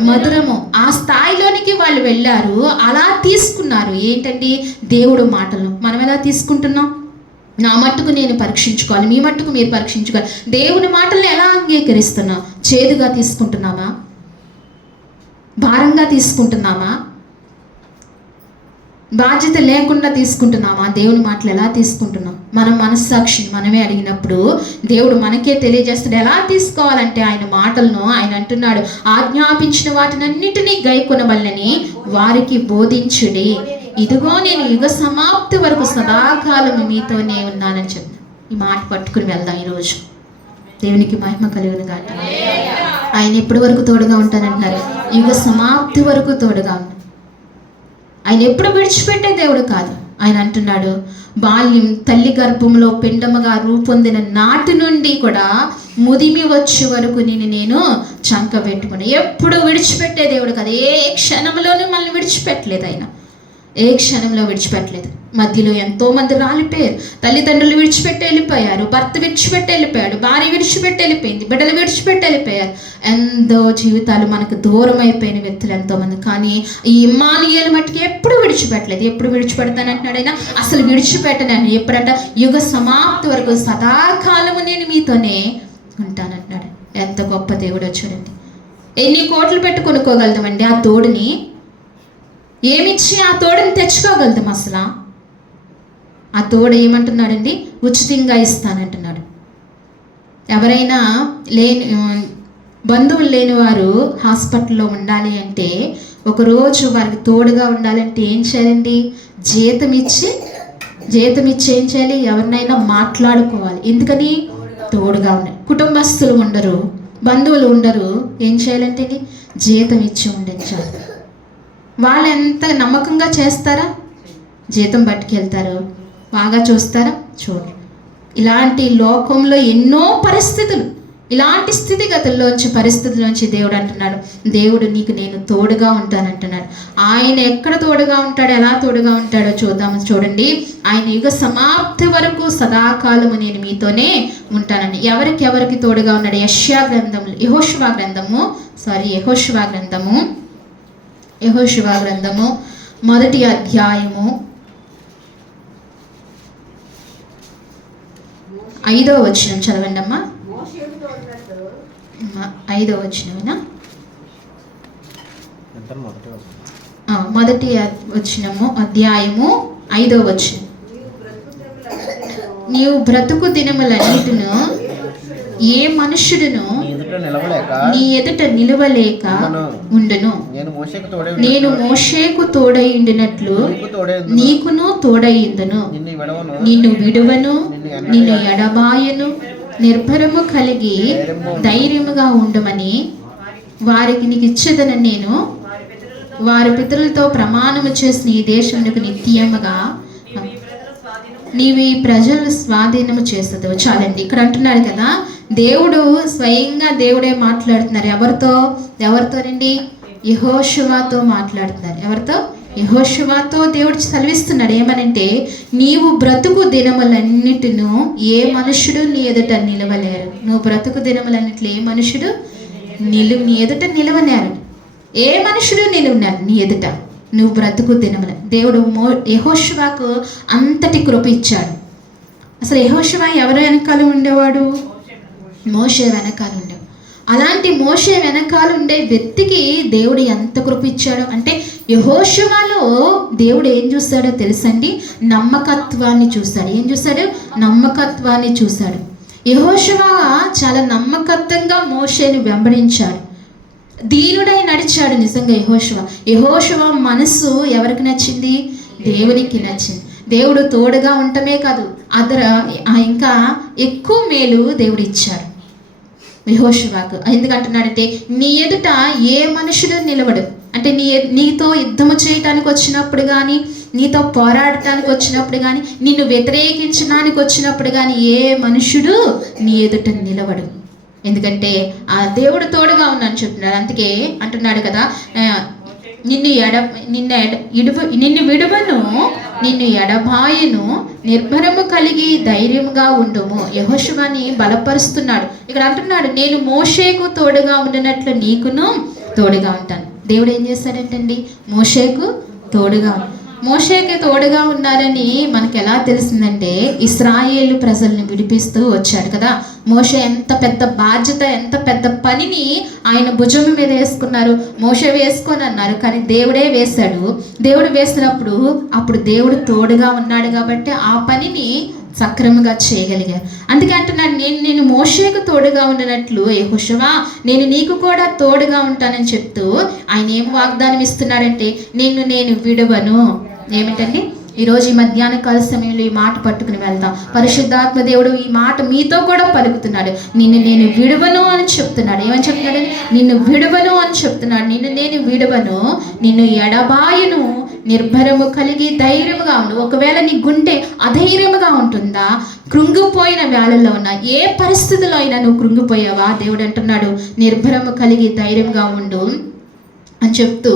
మధురము. ఆ స్థాయిలోనికి వాళ్ళు వెళ్ళారు, అలా తీసుకున్నారు. ఏంటండి? దేవుడు మాటలను మనం ఎలా తీసుకుంటున్నాం? నా మట్టుకు నేను పరీక్షించుకోవాలి, మీ మట్టుకు మీరు పరీక్షించుకోవాలి. దేవుని మాటలను ఎలా అంగీకరిస్తున్నాం? చేదుగా తీసుకుంటున్నామా? భారంగా తీసుకుంటున్నామా? బాధ్యత లేకుండా తీసుకుంటున్నామా? దేవుని మాటలు ఎలా తీసుకుంటున్నాం? మనం మనస్సాక్షిని మనమే అడిగినప్పుడు దేవుడు మనకే తెలియజేస్తాడు ఎలా తీసుకోవాలంటే. ఆయన మాటలను ఆయన అంటున్నాడు, ఆజ్ఞాపించిన వాటినన్నిటినీ గైకొనవలెనని వారికి బోధించుడి. ఇదిగో నేను యుగ సమాప్తి వరకు సదాకాలము మీతోనే ఉన్నానని చెప్పి ఈ మాట పట్టుకుని వెళ్దాం ఈరోజు. దేవునికి మహిమ కలుగును గాక. ఆయన ఎప్పటి వరకు తోడుగా ఉంటానంటున్నారు? యుగ సమాప్తి వరకు తోడుగా ఉంటాడు. ఆయన ఎప్పుడు విడిచిపెట్టే దేవుడు కాదు. ఆయన అంటున్నాడు, బాల్యం తల్లి గర్భంలో పిండముగా రూపొందిన నాటి నుండి కూడా ముదిమి వచ్చే వరకు నేను చంక పెట్టుకుని. ఎప్పుడు విడిచిపెట్టే దేవుడు కాదు. ఏ క్షణంలోనూ మనల్ని విడిచిపెట్టలేదు. ఆయన ఏ క్షణంలో విడిచిపెట్టలేదు. మధ్యలో ఎంతో మంది రాలిపోయారు. తల్లిదండ్రులు విడిచిపెట్టి వెళ్ళిపోయారు, భర్త విడిచిపెట్టి వెళ్ళిపోయాడు, భార్య విడిచిపెట్టి వెళ్ళిపోయింది, బిడ్డలు విడిచిపెట్టి వెళ్ళిపోయారు. ఎంతో జీవితాలు మనకు దూరం అయిపోయిన వ్యక్తులు ఎంతోమంది. కానీ ఈ ఇమ్మానుయేలు మట్టుకు ఎప్పుడు విడిచిపెట్టలేదు. ఎప్పుడు విడిచిపెడతానంటున్నాడు ఆయన? అసలు విడిచిపెట్టనని. ఎప్పుడంట? యుగ సమాప్తి వరకు సదాకాలము నేను మీతోనే ఉంటానంటున్నాడు. ఎంత గొప్ప దేవుడో చూడండి. ఎన్ని కోట్లు పెట్టి కొనుక్కోగలుగుతామండి ఆ తోడుని? ఏమిచ్చి ఆ తోడుని తెచ్చుకోగలుగుతాం? అసలు ఆ తోడు ఏమంటున్నాడండి? ఉచితంగా ఇస్తానంటున్నాడు. ఎవరైనా బంధువులు లేని వారు హాస్పిటల్లో ఉండాలి అంటే, ఒకరోజు వారికి తోడుగా ఉండాలంటే ఏం చేయాలండి? జీతం ఇచ్చి ఏం చేయాలి? ఎవరినైనా మాట్లాడుకోవాలి. ఎందుకని? తోడుగా ఉండాలి. కుటుంబస్తులు ఉండరు, బంధువులు ఉండరు. ఏం చేయాలంటే జీతం ఇచ్చి ఉండించాలి. వాళ్ళు ఎంత నమ్మకంగా చేస్తారా? జీతం పట్టుకెళ్తారు. బాగా చూస్తారా? చూడరు. ఇలాంటి లోకంలో ఎన్నో పరిస్థితులు, ఇలాంటి పరిస్థితుల్లోంచి దేవుడు అంటున్నాడు, దేవుడు నీకు నేను తోడుగా ఉంటానంటున్నాడు. ఆయన ఎక్కడ తోడుగా ఉంటాడు, ఎలా తోడుగా ఉంటాడో చూడండి. ఆయన యుగ సమాప్తి వరకు సదాకాలము నేను మీతోనే ఉంటానని. ఎవరికి తోడుగా ఉన్నాడు? యెహోషువ గ్రంథము 1వ అధ్యాయము 5వ వచనం చదవండి అమ్మా. 5వ వచనమేనా? 1వ వచనము అధ్యాయము 5వ వచనం. నీవు బ్రతుకు దినములన్నిటిను ఏ మనుషుడును నీ ఎదుట నిలవలేక ఉండును. నేను మోషేకు తోడైండినట్లు నీకును తోడైందును. నిన్ను విడువను, నిన్ను ఎడబాయను, నిర్భరము కలిగి ధైర్యముగా ఉండమని వారికి నీకు ఇచ్చేదనని నేను వారి పితరులతో ప్రమాణము చేసిన ఈ దేశమునకు నిత్యముగా నీవు ఈ ప్రజలు స్వాధీనము చేస్తుంది. చాలండి. ఇక్కడ అంటున్నాడు కదా, దేవుడు స్వయంగా దేవుడే మాట్లాడుతున్నారు. ఎవరితో రండి? యెహోషువతో మాట్లాడుతున్నారు. ఎవరితో? యెహోషువతో దేవుడు సెలవిస్తున్నాడు. ఏమనంటే, నీవు బ్రతుకు దినములన్నిటిను ఏ మనుషుడు నీ ఎదుట నిలవలేరు. నువ్వు బ్రతుకు దినములన్నిటిలో ఏ మనుషుడు నీ ఎదుట నిలవలేరు. ఏ మనుషుడు నిలువన్నారు నీ ఎదుట, నువ్వు బ్రతుకు దినముల. దేవుడు యెహోషువకు అంతటి కృప ఇచ్చాడు. అసలు యెహోషువ ఎవరు వెనకాల ఉండేవాడు? మోషే వెనకాల ఉండేవాడు. అలాంటి మోషే వెనకాల ఉండే వ్యక్తికి దేవుడు ఎంత కృప ఇచ్చాడు అంటే, యెహోషువలో దేవుడు ఏం చూస్తాడో తెలుసండి? నమ్మకత్వాన్ని చూశాడు. ఏం చూశాడు? నమ్మకత్వాన్ని చూశాడు. యెహోషువ చాలా నమ్మకత్వంగా మోషేని వెంబడించాడు. దీనుడై నడిచాడు. నిజంగా యెహోషువ మనసు ఎవరికి నచ్చింది? దేవునికి నచ్చింది. దేవుడు తోడుగా ఉండటమే కాదు, ఇంకా ఎక్కువ మేలు దేవుడు ఇచ్చాడు యెహోషువకు. ఎందుకంటున్నాడంటే, నీ ఎదుట ఏ మనుషుడు నిలవడు. అంటే నీతో యుద్ధము చేయటానికి వచ్చినప్పుడు కానీ, నీతో పోరాడటానికి వచ్చినప్పుడు కానీ, నిన్ను వ్యతిరేకించడానికి వచ్చినప్పుడు కానీ ఏ మనుషుడు నీ ఎదుట నిలవడు. ఎందుకంటే ఆ దేవుడు తోడుగా ఉన్నాను చెప్తున్నాడు. అందుకే అంటున్నాడు కదా, నిన్ను విడువను, నిన్ను ఎడబాయను, నిర్భరము కలిగి ధైర్యంగా ఉండుము. యెహోషువని బలపరుస్తున్నాడు. ఇక్కడ అంటున్నాడు, నేను మోషేకు తోడుగా ఉండినట్లు నీకును తోడుగా ఉంటాను. దేవుడు ఏం చేస్తాడంటండి? మోషేకు తోడుగా ఉన్నారని మనకు ఎలా తెలిసిందంటే, ఇశ్రాయేలు ప్రజల్ని విడిపిస్తూ వచ్చాడు కదా. మోషే ఎంత పెద్ద బాధ్యత, ఎంత పెద్ద పనిని ఆయన భుజం మీద వేసుకున్నారు. మోషే వేసుకొని అన్నారు, కానీ దేవుడే వేశాడు. దేవుడు వేసినప్పుడు అప్పుడు దేవుడు తోడుగా ఉన్నాడు కాబట్టి ఆ పనిని సక్రమంగా చేయగలిగారు. అందుకే అంటున్నాడు, నేను మోషేకు తోడుగా ఉండినట్లు యెహోషువ నేను నీకు కూడా తోడుగా ఉంటానని చెప్తూ ఆయన ఏం వాగ్దానం ఇస్తున్నాడంటే, నేను విడువను. ఏమిటండి? ఈరోజు ఈ మధ్యాహ్న కాల సమయంలో ఈ మాట పట్టుకుని వెళ్తాం. పరిశుద్ధాత్మ దేవుడు ఈ మాట మీతో కూడా పలుకుతున్నాడు. నేను విడువను అని చెప్తున్నాడు. ఏమని చెప్తున్నాడు? నిన్ను విడువను అని చెప్తున్నాడు. నేను విడువను, నిన్ను ఎడబాయను, నిర్భరము కలిగి ధైర్యముగా ఉండు. ఒకవేళ నీ గుండె అధైర్యముగా ఉంటుందా? కృంగిపోయిన వేళల్లో ఉన్నా, ఏ పరిస్థితిలో అయినా నువ్వు కృంగిపోయావా? దేవుడు అంటున్నాడు, నిర్భరము కలిగి ధైర్యంగా ఉండు అని చెప్తూ,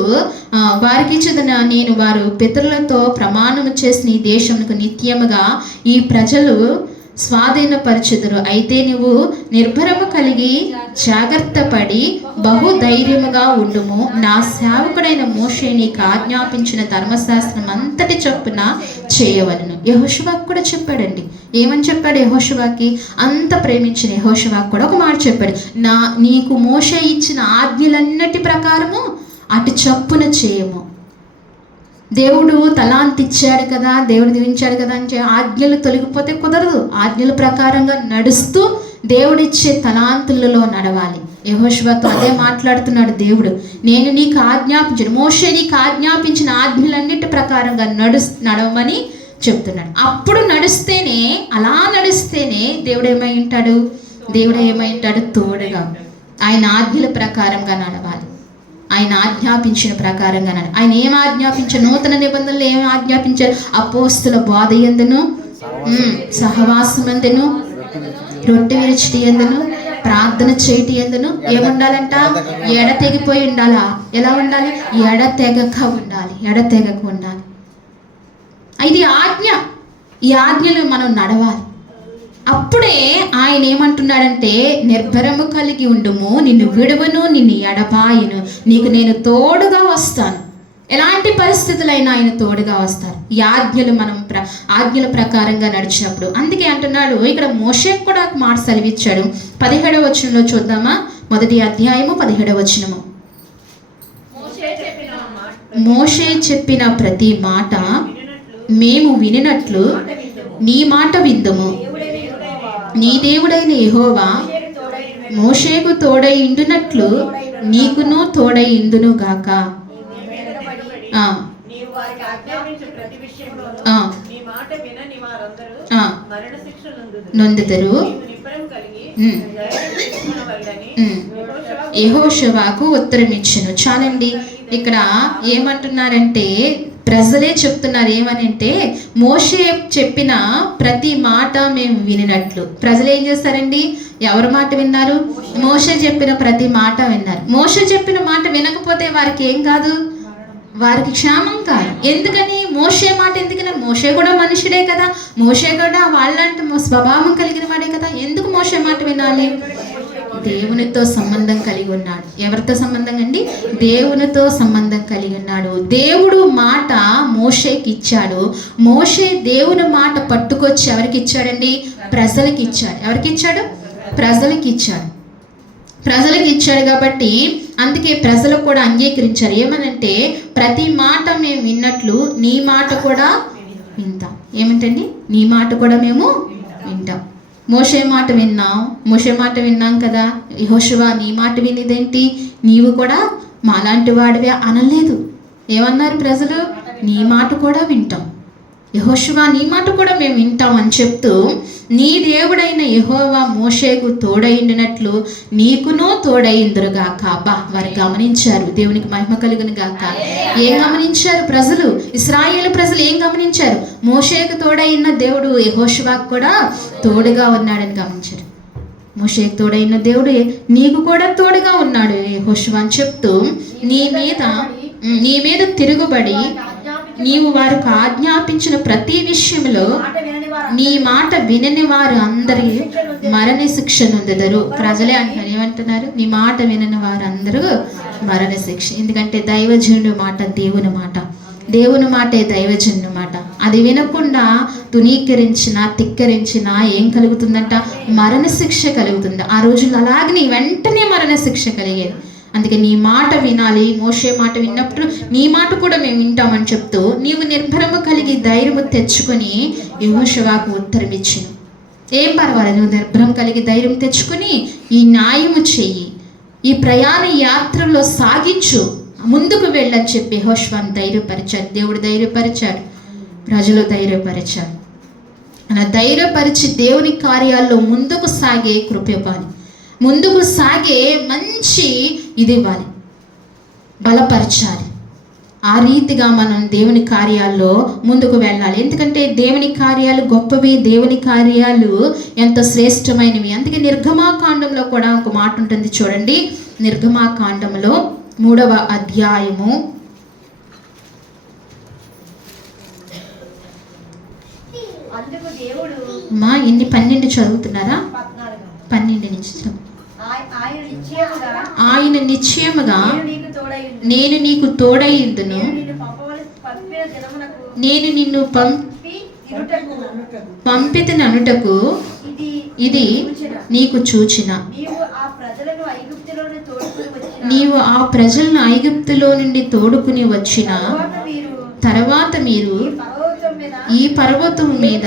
వారికి ఇచ్చేదన నేను వారు పితరులతో ప్రమాణము చేసిన ఈ దేశమునకు నిత్యముగా ఈ ప్రజలు స్వాధీనపరచుదురు. అయితే నువ్వు నిర్భరము కలిగి జాగ్రత్త పడి బహుధైర్యముగా ఉండుము. నా సేవకుడైన మోషే నీకు ఆజ్ఞాపించిన ధర్మశాస్త్రం అంతటి చొప్పున చేయవలను. యెహోషువకు కూడా చెప్పాడండి. ఏమని చెప్పాడు యెహోషువకి? అంత ప్రేమించిన యెహోషువకు కూడా ఒక మాట చెప్పాడు, నీకు మోషే ఇచ్చిన ఆజ్ఞలన్నిటి ప్రకారము అటు చొప్పున చేయము. దేవుడు తలాంత్ ఇచ్చాడు కదా, దేవుడు దీవించాడు కదా అని ఆజ్ఞలు తొలగిపోతే కుదరదు. ఆజ్ఞల ప్రకారంగా నడుస్తూ దేవుడిచ్చే తలాంతులలో నడవాలి. యెహోషువతో అదే మాట్లాడుతున్నాడు దేవుడు. నేను నీకు మోషే నీకు ఆజ్ఞాపించిన ఆజ్ఞలన్నిటి ప్రకారంగా నడవమని చెప్తున్నాడు. అప్పుడు అలా నడుస్తేనే దేవుడు ఏమై ఉంటాడు? తోడుగా. ఆయన ఆజ్ఞల ప్రకారంగా నడవాలి. ఆయన ఆజ్ఞాపించిన ప్రకారంగా ఆయన ఏం ఆజ్ఞాపించారు? నూతన నిబంధనలు ఏం ఆజ్ఞాపించారు? అపోస్తుల బోధ యందును సహవాసమందును రొట్టె విరిచిటి ఎందును ప్రార్థన చేయటి ఎందును ఏముండాలంట? ఎడతెగిపోయి ఉండాలా? ఎలా ఉండాలి? ఎడతెగక ఉండాలి. ఎడతెగక ఉండాలి. ఇది ఆజ్ఞ. ఈ ఆజ్ఞలు మనం నడవాలి. అప్పుడే ఆయన ఏమంటున్నాడంటే, నిర్భరము కలిగి ఉండుము, నిన్ను విడువను, నిన్ను ఎడబాయను, నీకు నేను తోడుగా వస్తాను. ఎలాంటి పరిస్థితులైనా ఆయన తోడుగా వస్తారు. ఈ ఆజ్ఞలు మనం ఆజ్ఞల ప్రకారంగా నడిచినప్పుడు. అందుకే అంటున్నాడు, ఇక్కడ మోషేకు కూడా ఒక మాట సెలవిచ్చాడు. 17వ వచనంలో చూద్దామా? 1వ అధ్యాయము 17వ వచనము. మోషే చెప్పిన ప్రతి మాట మేము వినినట్లు నీ మాట విందుము. నీ దేవుడైన యెహోవా మోషేకు తోడై ఉండునట్లు నీకును తోడై ఉండును గాక. నొందుతరు. యెహోషువకు ఉత్తరం ఇచ్చెను. చాలండి. ఇక్కడ ఏమంటున్నారంటే, ప్రజలే చెప్తున్నారు. ఏమనంటే, మోషే చెప్పిన ప్రతి మాట మేము వినినట్లు. ప్రజలు ఏం చేస్తారండి? ఎవరి మాట విన్నారు? మోషే చెప్పిన ప్రతి మాట విన్నారు. మోషే చెప్పిన మాట వినకపోతే వారికి ఏం కాదు? వారికి క్షేమం కాదు. ఎందుకని? మోషే మాట ఎందుకని? మోషే కూడా మనుషుడే కదా, మోషే కూడా వాళ్ళంటే స్వభావం కలిగిన వాడే కదా. ఎందుకు మోషే మాట వినాలి? దేవునితో సంబంధం కలిగి ఉన్నాడు. ఎవరితో సంబంధం అండి? దేవునితో సంబంధం కలిగి ఉన్నాడు. దేవుడు మాట మోషేకి ఇచ్చాడు. మోషే దేవుని మాట పట్టుకొచ్చి ఎవరికి ఇచ్చాడండి? ప్రజలకి ఇచ్చాడు. ఎవరికి ఇచ్చాడు? ప్రజలకి ఇచ్చాడు. ప్రజలకు ఇచ్చాడు కాబట్టి అందుకే ప్రజలు కూడా అంగీకరించారు. ఏమనంటే, ప్రతి మాట మేము విన్నట్లు నీ మాట కూడా వింటాం. ఏమిటండి? నీ మాట కూడా మేము వింటాం. మోషే మాట విన్నాం కదా. యెహోషువ నీ మాట వినిదేంటి? నీవు కూడా మాలాంటి వాడివే అనలేదు. ఏమన్నారు ప్రజలు? నీ మాట కూడా వింటాం. యెహోషువ నీ మాట కూడా మేము వింటాం అని చెప్తూ, నీ దేవుడైన యెహోవా మోషేకు తోడైండినట్లు నీకునూ తోడైందురుగాక. అబ్బా, వారు గమనించారు. దేవునికి మహిమ కలుగును గాక. ఏం గమనించారు ప్రజలు? ఇశ్రాయేలు ప్రజలు ఏం గమనించారు? మోషేకు తోడైన దేవుడు యెహోషువకు కూడా తోడుగా ఉన్నాడని గమనించారు. మోషేకు తోడైన దేవుడు నీకు కూడా తోడుగా ఉన్నాడు యెహోషువ అని చెప్తూ, నీ మీద తిరుగుబడి నీవు వారికి ఆజ్ఞాపించిన ప్రతి విషయంలో నీ మాట వినని వారు అందరి మరణ శిక్ష నొందెదరు. ప్రజలే అంటున్నారు. ఏమంటున్నారు? నీ మాట వినని వారు అందరూ మరణ శిక్ష. ఎందుకంటే దైవజనుడి మాట దేవుని మాట, దేవుని మాటే దైవజనుడి మాట. అది వినకుండా తునీకరించినా తిక్కరించినా ఏం కలుగుతుందంట? మరణ శిక్ష కలుగుతుంది. ఆ రోజుల్లో అలాగని వెంటనే మరణ శిక్ష కలిగేది. అందుకే నీ మాట వినాలి. మోషే మాట విన్నప్పుడు నీ మాట కూడా మేము వింటామని చెప్తూ, నీవు నిర్భరము కలిగి ధైర్యము తెచ్చుకొని యెహోషువకు ఉత్తరం ఇచ్చిన. ఏం పర్వాలేదు, నువ్వు నిర్భరం కలిగి ధైర్యం తెచ్చుకొని ఈ న్యాయము చెయ్యి, ఈ ప్రయాణ యాత్రలో సాగించు, ముందుకు వెళ్ళని చెప్పి యెహోషువను ధైర్యపరిచాడు. దేవుడు ధైర్యపరిచాడు, ప్రజలు ధైర్యపరిచాడు. అలా ధైర్యపరిచి దేవుని కార్యాల్లో ముందుకు సాగే కృప ఇవ్వాలి. ముందుకు సాగే మంచి ఇది ఇవ్వాలి, బలపరచాలి. ఆ రీతిగా మనం దేవుని కార్యాల్లో ముందుకు వెళ్ళాలి. ఎందుకంటే దేవుని కార్యాలు గొప్పవి, దేవుని కార్యాలు ఎంతో శ్రేష్టమైనవి. అందుకే నిర్గమాకాండంలో కూడా ఒక మాట ఉంటుంది చూడండి. నిర్గమాకాండంలో 3వ అధ్యాయము 12 చదువుతున్నారా? 12 నుంచి చదువు. ఆయన నిశ్చయముగా నేను నీకు తోడైందును, నేను నిన్ను పంపితిననుటకు ఇది నీకు చూచిన. నీవు ఆ ప్రజలను ఐగుప్తులో నుండి తోడుకుని వచ్చిన తర్వాత మీరు ఈ పర్వతం మీద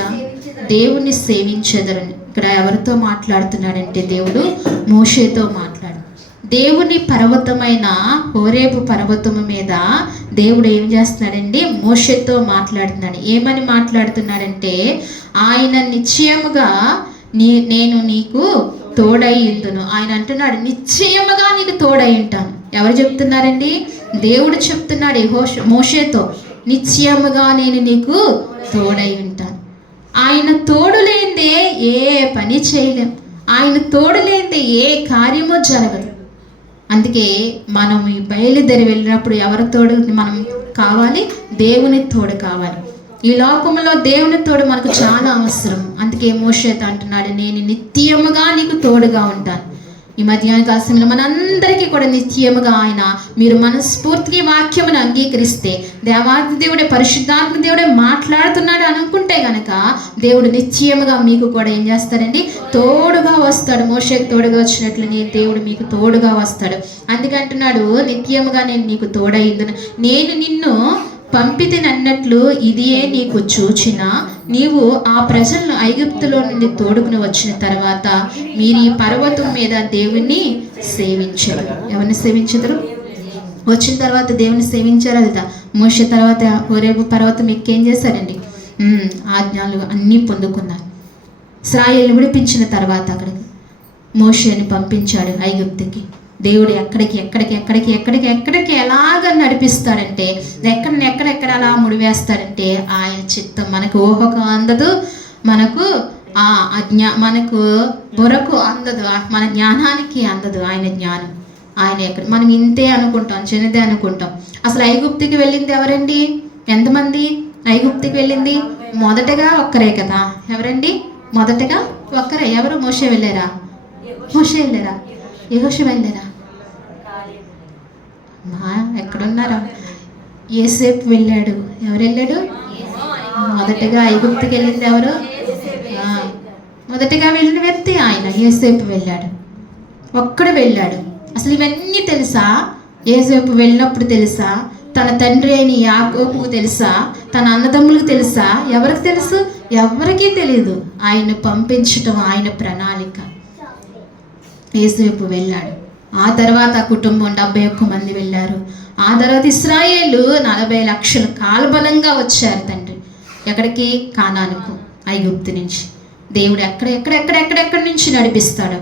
దేవుణ్ణి సేవించెదరని. ఇక్కడ ఎవరితో మాట్లాడుతున్నాడంటే దేవుడు మోషేతో మాట్లాడు. దేవుని పర్వతమైన హోరేబు పర్వతము మీద దేవుడు ఏం చేస్తున్నాడండి? మోషేతో మాట్లాడుతున్నాడు. ఏమని మాట్లాడుతున్నాడంటే, ఆయన నిశ్చయముగా నేను నీకు తోడై ఉందును. ఆయన అంటున్నాడు, నిశ్చయముగా నీకు తోడై ఉంటాను. ఎవరు చెప్తున్నారండి? దేవుడు చెప్తున్నాడు మోషేతో, నిశ్చయముగా నేను నీకు తోడై ఉంటాను. ఆయన తోడు లేనిదే ఏ పని చేయలేం. ఆయన తోడు లేనిదే ఏ కార్యమో జరగదు. అందుకే మనం ఈ బయలుదేరి వెళ్ళినప్పుడు ఎవరి తోడు మనం కావాలి? దేవుని తోడు కావాలి. ఈ లోకంలో దేవుని తోడు మనకు చాలా అవసరం. అందుకే మోషేతో అంటున్నాడు, నేను నిత్యముగా నీకు తోడుగా ఉంటాను. ఈ మధ్యాహ్న కాలంలో మనందరికీ కూడా నిత్యముగా ఆయన, మీరు మనస్ఫూర్తిగా వాక్యమును అంగీకరిస్తే, దేవాది దేవుడే, పరిశుద్ధాత్మ దేవుడే మాట్లాడుతున్నాడు అనుకుంటే గనక దేవుడు నిత్యముగా మీకు కూడా ఏం చేస్తాడండి? తోడుగా వస్తాడు. మోషేకి తోడుగా వచ్చినట్లు దేవుడు మీకు తోడుగా వస్తాడు. అందుకంటున్నాడు, నిత్యముగా నేను నీకు తోడైందును, నేను నిన్ను పంపితినన్నట్లు ఇదియే నీకు చూచిన, నీవు ఆ ప్రజలను ఐగుప్తులో నుండి తోడుకుని వచ్చిన తర్వాత మీరు ఈ పర్వతం మీద దేవుణ్ణి సేవించరు. ఎవరిని సేవించరు? వచ్చిన తర్వాత దేవుని సేవించారా లేదా? మోషే తర్వాత హోరేబు పర్వతం ఎక్కేం చేశారండి? ఆజ్ఞలు అన్నీ పొందుకున్నారు. ఇశ్రాయేలును విడిపించిన తర్వాత అక్కడికి మోషేని పంపించాడు ఐగుప్తుకి. దేవుడు ఎక్కడికి ఎలాగ నడిపిస్తాడంటే, ఎక్కడెక్కడ అలా ముడివేస్తాడంటే ఆయన చిత్తం మనకు ఊహకు అందదు, మనకు మనకు బుర్రకు అందదు, మన జ్ఞానానికి అందదు ఆయన జ్ఞానం. ఆయన ఎక్కడ మనం ఇంతే అనుకుంటాం, చిన్నదే అనుకుంటాం. అసలు ఐగుప్తుకి వెళ్ళింది ఎవరండి? ఎంతమంది ఐగుప్తుకి వెళ్ళింది? మొదటగా ఒక్కరే కదా. ఎవరండి? మొదటగా ఒక్కరే. ఎవరు? మోషే వెళ్ళారా? మోషే వెళ్ళారా? యెహోషువ వెళ్ళారా? ఎక్కడున్నారా? యోసేపు వెళ్ళాడు. ఎవరు వెళ్ళాడు? మొదటగా ఐగుప్తుకి వెళ్ళింది ఎవరు? మొదటగా వెళ్ళిన వ్యక్తి ఆయన. యోసేపు వెళ్ళాడు, ఒక్కడు వెళ్ళాడు. అసలు ఇవన్నీ తెలుసా? యోసేపు వెళ్ళినప్పుడు తెలుసా? తన తండ్రి అయిన యాకోబుకు తెలుసా? తన అన్నదమ్ములకు తెలుసా? ఎవరికి తెలుసు? ఎవరికీ తెలియదు. ఆయన పంపించటం ఆయన ప్రణాళిక. యోసేపు వెళ్ళాడు. ఆ తర్వాత కుటుంబం 71 మంది వెళ్ళారు. ఆ తర్వాత ఇశ్రాయేలు 40 లక్షల కాలబలంగా వచ్చారు తండ్రి. ఎక్కడికి? కానానుకు, ఐగుప్తు నుంచి. దేవుడు ఎక్కడెక్కడి నుంచి నడిపిస్తాడు.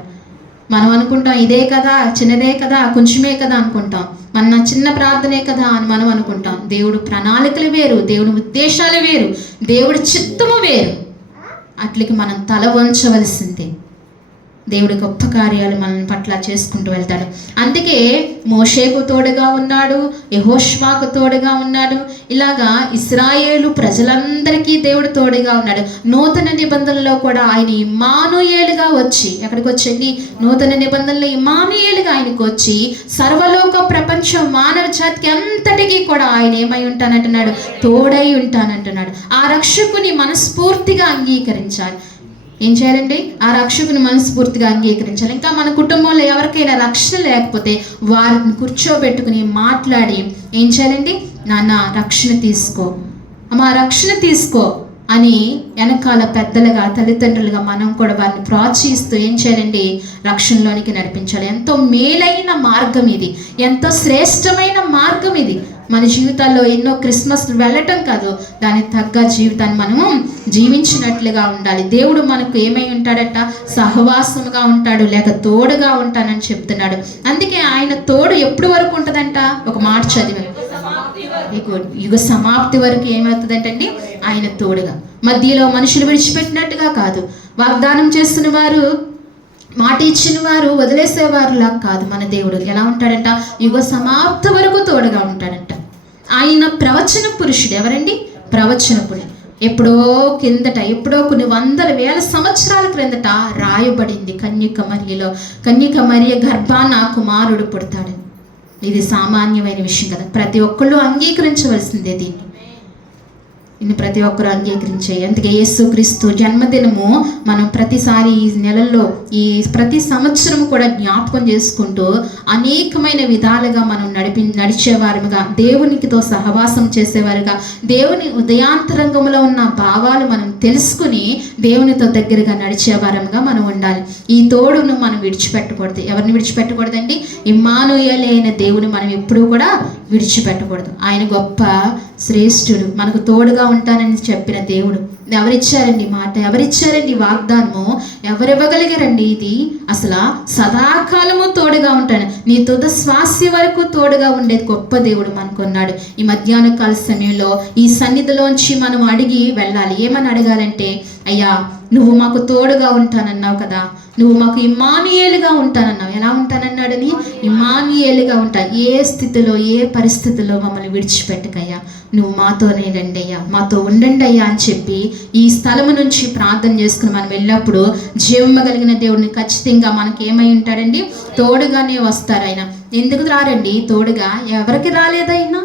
మనం అనుకుంటాం ఇదే కదా, చిన్నదే కదా, కొంచెమే కదా అనుకుంటాం. మన చిన్న ప్రార్థనే కదా అని మనం అనుకుంటాం. దేవుడు ప్రణాళికలు వేరు, దేవుడి ఉద్దేశాలు వేరు, దేవుడి చిత్తము వేరు. అట్లకి మనం తల వంచవలసిందే. దేవుడి గొప్ప కార్యాలు మన పట్ల చేసుకుంటూ వెళ్తాడు. అందుకే మోషేకు తోడుగా ఉన్నాడు, యెహోషువకు తోడుగా ఉన్నాడు. ఇలాగా ఇశ్రాయేలు ప్రజలందరికీ దేవుడు తోడుగా ఉన్నాడు. నూతన నిబంధనలో కూడా ఆయన ఇమ్మానుయేలుగా వచ్చి, ఎక్కడికి వచ్చండి? నూతన నిబంధనలో ఇమ్మానుయేలుగా ఆయనకు వచ్చి సర్వలోక ప్రపంచం మానవ జాతికి అంతటికీ కూడా ఆయన ఏమై ఉంటానంటున్నాడు? తోడై ఉంటానంటున్నాడు. ఆ రక్షకుని మనస్ఫూర్తిగా అంగీకరించాలి. ఏం చేయాలండి? ఆ రక్షకుని మనస్ఫూర్తిగా అంగీకరించాలి. ఇంకా మన కుటుంబంలో ఎవరికైనా రక్షణ లేకపోతే వారిని కూర్చోబెట్టుకుని మాట్లాడి ఏం చేయాలండి? నాన్న రక్షణ తీసుకో, అమ్మా రక్షణ తీసుకో అని వెనకాల పెద్దలుగా, తల్లిదండ్రులుగా మనం కూడా వారిని ప్రోత్సహిస్తూ ఏం చేయాలండి? రక్షణలోనికి నడిపించాలి. ఎంతో మేలైన మార్గం ఇది, ఎంతో శ్రేష్టమైన మార్గం ఇది. మన జీవితాల్లో ఎన్నో క్రిస్మస్లు వెళ్ళటం కాదు, దానికి తగ్గ జీవితాన్ని మనము జీవించినట్లుగా ఉండాలి. దేవుడు మనకు ఏమై ఉంటాడట? సహవాసముగా ఉంటాడు, లేక తోడుగా ఉంటానని చెప్తున్నాడు. అందుకే ఆయన తోడు ఎప్పుడు వరకు ఉంటుందంట? ఒక మాట చదివాను, యుగ సమాప్తి వరకు ఏమవుతుందంటండి? ఆయన తోడుగా. మధ్యలో మనుషులు విడిచిపెట్టినట్టుగా కాదు, వాగ్దానం చేస్తున్న వారు, మాట ఇచ్చిన వారు వదిలేసేవారులా కాదు. మన దేవుడు ఎలా ఉంటాడంట? యుగ సమాప్తి వరకు తోడుగా ఉంటాడంట. ఆయన ప్రవచన పురుషుడు. ఎవరండి? ప్రవచనపుడు. ఎప్పుడో కిందట, ఎప్పుడో కొన్ని వందల వేల సంవత్సరాల క్రిందట రాయబడింది కన్యక మరియలో, కన్యక మరియ గర్భాన కుమారుడు పుడతాడు. ఇది సామాన్యమైన విషయం కదా. ప్రతి ఒక్కళ్ళు అంగీకరించవలసిందే దీన్ని. ప్రతి ఒక్కరు అంగీకరించే. అందుకే యేసుక్రీస్తు జన్మదినము మనం ప్రతిసారి ఈ నెలల్లో, ఈ ప్రతి సంవత్సరం కూడా జ్ఞాపకం చేసుకుంటూ అనేకమైన విధాలుగా మనం నడిచేవారుగా, దేవునికితో సహవాసం చేసేవారుగా, దేవుని ఉదయాంతరంగంలో ఉన్న భావాలు మనం తెలుసుకుని దేవునితో దగ్గరగా నడిచేవారంగా మనం ఉండాలి. ఈ తోడును మనం విడిచిపెట్టకూడదు. ఎవరిని విడిచిపెట్టకూడదండి? ఇమ్మానుయేలు అయిన దేవుని మనం ఎప్పుడూ కూడా విడిచిపెట్టకూడదు. ఆయన గొప్ప శ్రేష్ఠుడు, మనకు తోడుగా ఉంటానని చెప్పిన దేవుడు. ఎవరిచ్చారండి మాట? ఎవరిచ్చారండి వాగ్దానము? ఎవరివ్వగలిగారండి ఇది? అసలు సదాకాలము తోడుగా ఉంటాడు, నీ తుద శ్వాస వరకు తోడుగా ఉండేది గొప్ప దేవుడు మనకున్నాడు. ఈ మధ్యాహ్న కాల సమయంలో ఈ సన్నిధిలోంచి మనం అడిగి వెళ్ళాలి. ఏమని అడగాలంటే, అయ్యా నువ్వు మాకు తోడుగా ఉంటానన్నావు కదా, నువ్వు మాకు ఇమ్మానుయేలుగా ఉంటానన్నావు. ఎలా ఉంటానన్నాడని? ఇమ్మానుయేలుగా ఉంటా. ఏ స్థితిలో ఏ పరిస్థితుల్లో మమ్మల్ని విడిచిపెట్టకయ్యా, నువ్వు మాతోనే రండి అయ్యా, మాతో ఉండండి అయ్యా అని చెప్పి ఈ స్థలము నుంచి ప్రార్థన చేసుకుని మనం వెళ్ళినప్పుడు జీవము కలిగిన దేవుడిని ఖచ్చితంగా మనకి ఏమై ఉంటాడండి? తోడుగానే వస్తారు ఆయన. ఎందుకు రారండి తోడుగా? ఎవరికి రాలేదైనా?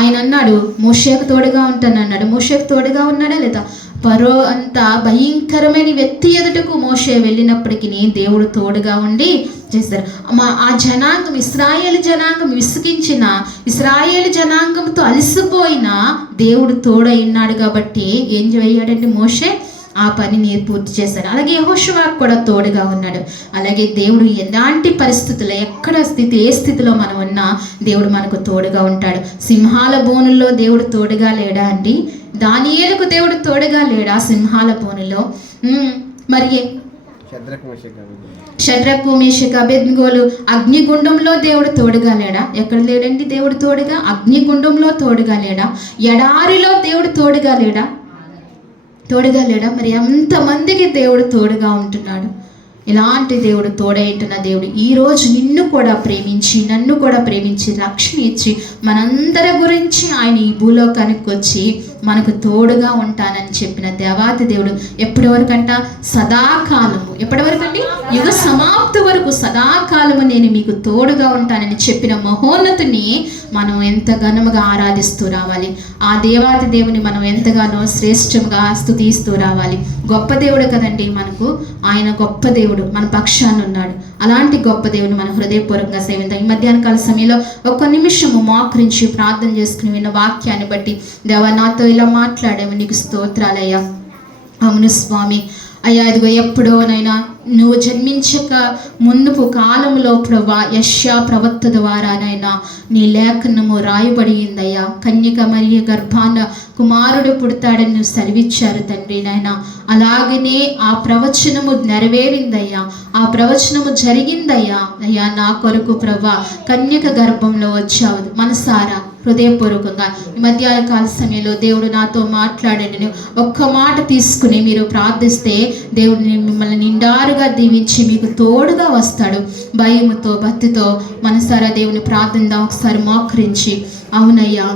ఆయన అన్నాడు మోషేకు తోడుగా ఉంటానన్నాడు. మోషేకు తోడుగా ఉన్నాడా లేదా? ఫరో అంత భయంకరమైన వ్యక్తి ఎదుటకు మోషే వెళ్ళినప్పటికీ దేవుడు తోడుగా ఉండి చేస్తారు. ఆ జనాంగం, ఇశ్రాయేలు జనాంగం విసిగించిన, ఇశ్రాయేలు జనాంగంతో అలసిపోయిన దేవుడు తోడై ఉన్నాడు కాబట్టి ఏం చేయాడండి మోషే? ఆ పనిని పూర్తి చేశాడు. అలాగే యెహోషువకు కూడా తోడుగా ఉన్నాడు. అలాగే దేవుడు ఎలాంటి పరిస్థితుల్లో, ఎక్కడ స్థితి, ఏ స్థితిలో మనం ఉన్నా దేవుడు మనకు తోడుగా ఉంటాడు. సింహాల బోనుల్లో దేవుడు తోడుగా లేడా అండి? దానియేలుకు దేవుడు తోడుగా లేడా సింహాల బోనులో? మరి షద్రకు మేషకు అబేద్నెగోలు అగ్నిగుండంలో దేవుడు తోడుగా లేడా? ఎక్కడ లేడండి దేవుడు తోడుగా? అగ్నిగుండంలో తోడుగా లేడా? ఎడారిలో దేవుడు తోడుగా లేడా? మరి ఎంతమందికి దేవుడు తోడుగా ఉంటున్నాడు. ఇలాంటి దేవుడు తోడైంటున్న దేవుడు ఈరోజు నిన్ను కూడా ప్రేమించి, నన్ను కూడా ప్రేమించి, రక్షణ ఇచ్చి, మనందరి గురించి ఆయన ఈ భూలోకానికి వచ్చి మనకు తోడుగా ఉంటానని చెప్పిన దేవాతి దేవుడు ఎప్పటి వరకంట? సదాకాలము. ఎప్పటి వరకు అండి? యుగ సమాప్తి వరకు సదాకాలము నేను మీకు తోడుగా ఉంటానని చెప్పిన మహోన్నతుని మనం ఎంత ఘనముగా ఆరాధిస్తూ రావాలి. ఆ దేవాతి దేవుని మనం ఎంతగానో శ్రేష్టంగా స్తుతిస్తూ రావాలి. గొప్ప దేవుడు కదండి మనకు. ఆయన గొప్ప దేవుడు, మన పక్షాన ఉన్నాడు. అలాంటి గొప్ప దేవుని మనం హృదయపూర్వకంగా సేవిద్దాం. ఈ మధ్యాహ్న కాల సమయంలో ఒక్క నిమిషము మోకరించి ప్రార్థన చేసుకుని విన్న వాక్యాన్ని బట్టి, దేవా నాతో ఇలా మాట్లాడేవి, నీకు స్తోత్రాలయ్యా. అవును స్వామి, అయ్యా ఇదిగో ఎప్పుడోనైనా నువ్వు జన్మించక ముందుపు కాలంలో ప్రభా యెషయా ప్రవక్త ద్వారానైనా నీ లేఖనము రాయబడిందయ్యా. కన్యక మరియ గర్భాన కుమారుడు పుడతాడని నువ్వు సెలవిచ్చారు తండ్రి నాయన. అలాగనే ఆ ప్రవచనము నెరవేరిందయ్యా, ఆ ప్రవచనము జరిగిందయ్యా. అయ్యా నా కొరకు ప్రభా కన్యక గర్భంలో వచ్చావు. మనసారా హృదయపూర్వకంగా ఈ మధ్యాహ్న కాల సమయంలో దేవుడు నాతో మాట్లాడండి. ఒక్క మాట తీసుకుని మీరు ప్రార్థిస్తే దేవుడిని మిమ్మల్ని నిండారుగా దీవించి మీకు తోడుగా వస్తాడు. భయముతో, భక్తితో మనసారా దేవుని ప్రార్థన ఒకసారి మోకరించి, అవునయ్యా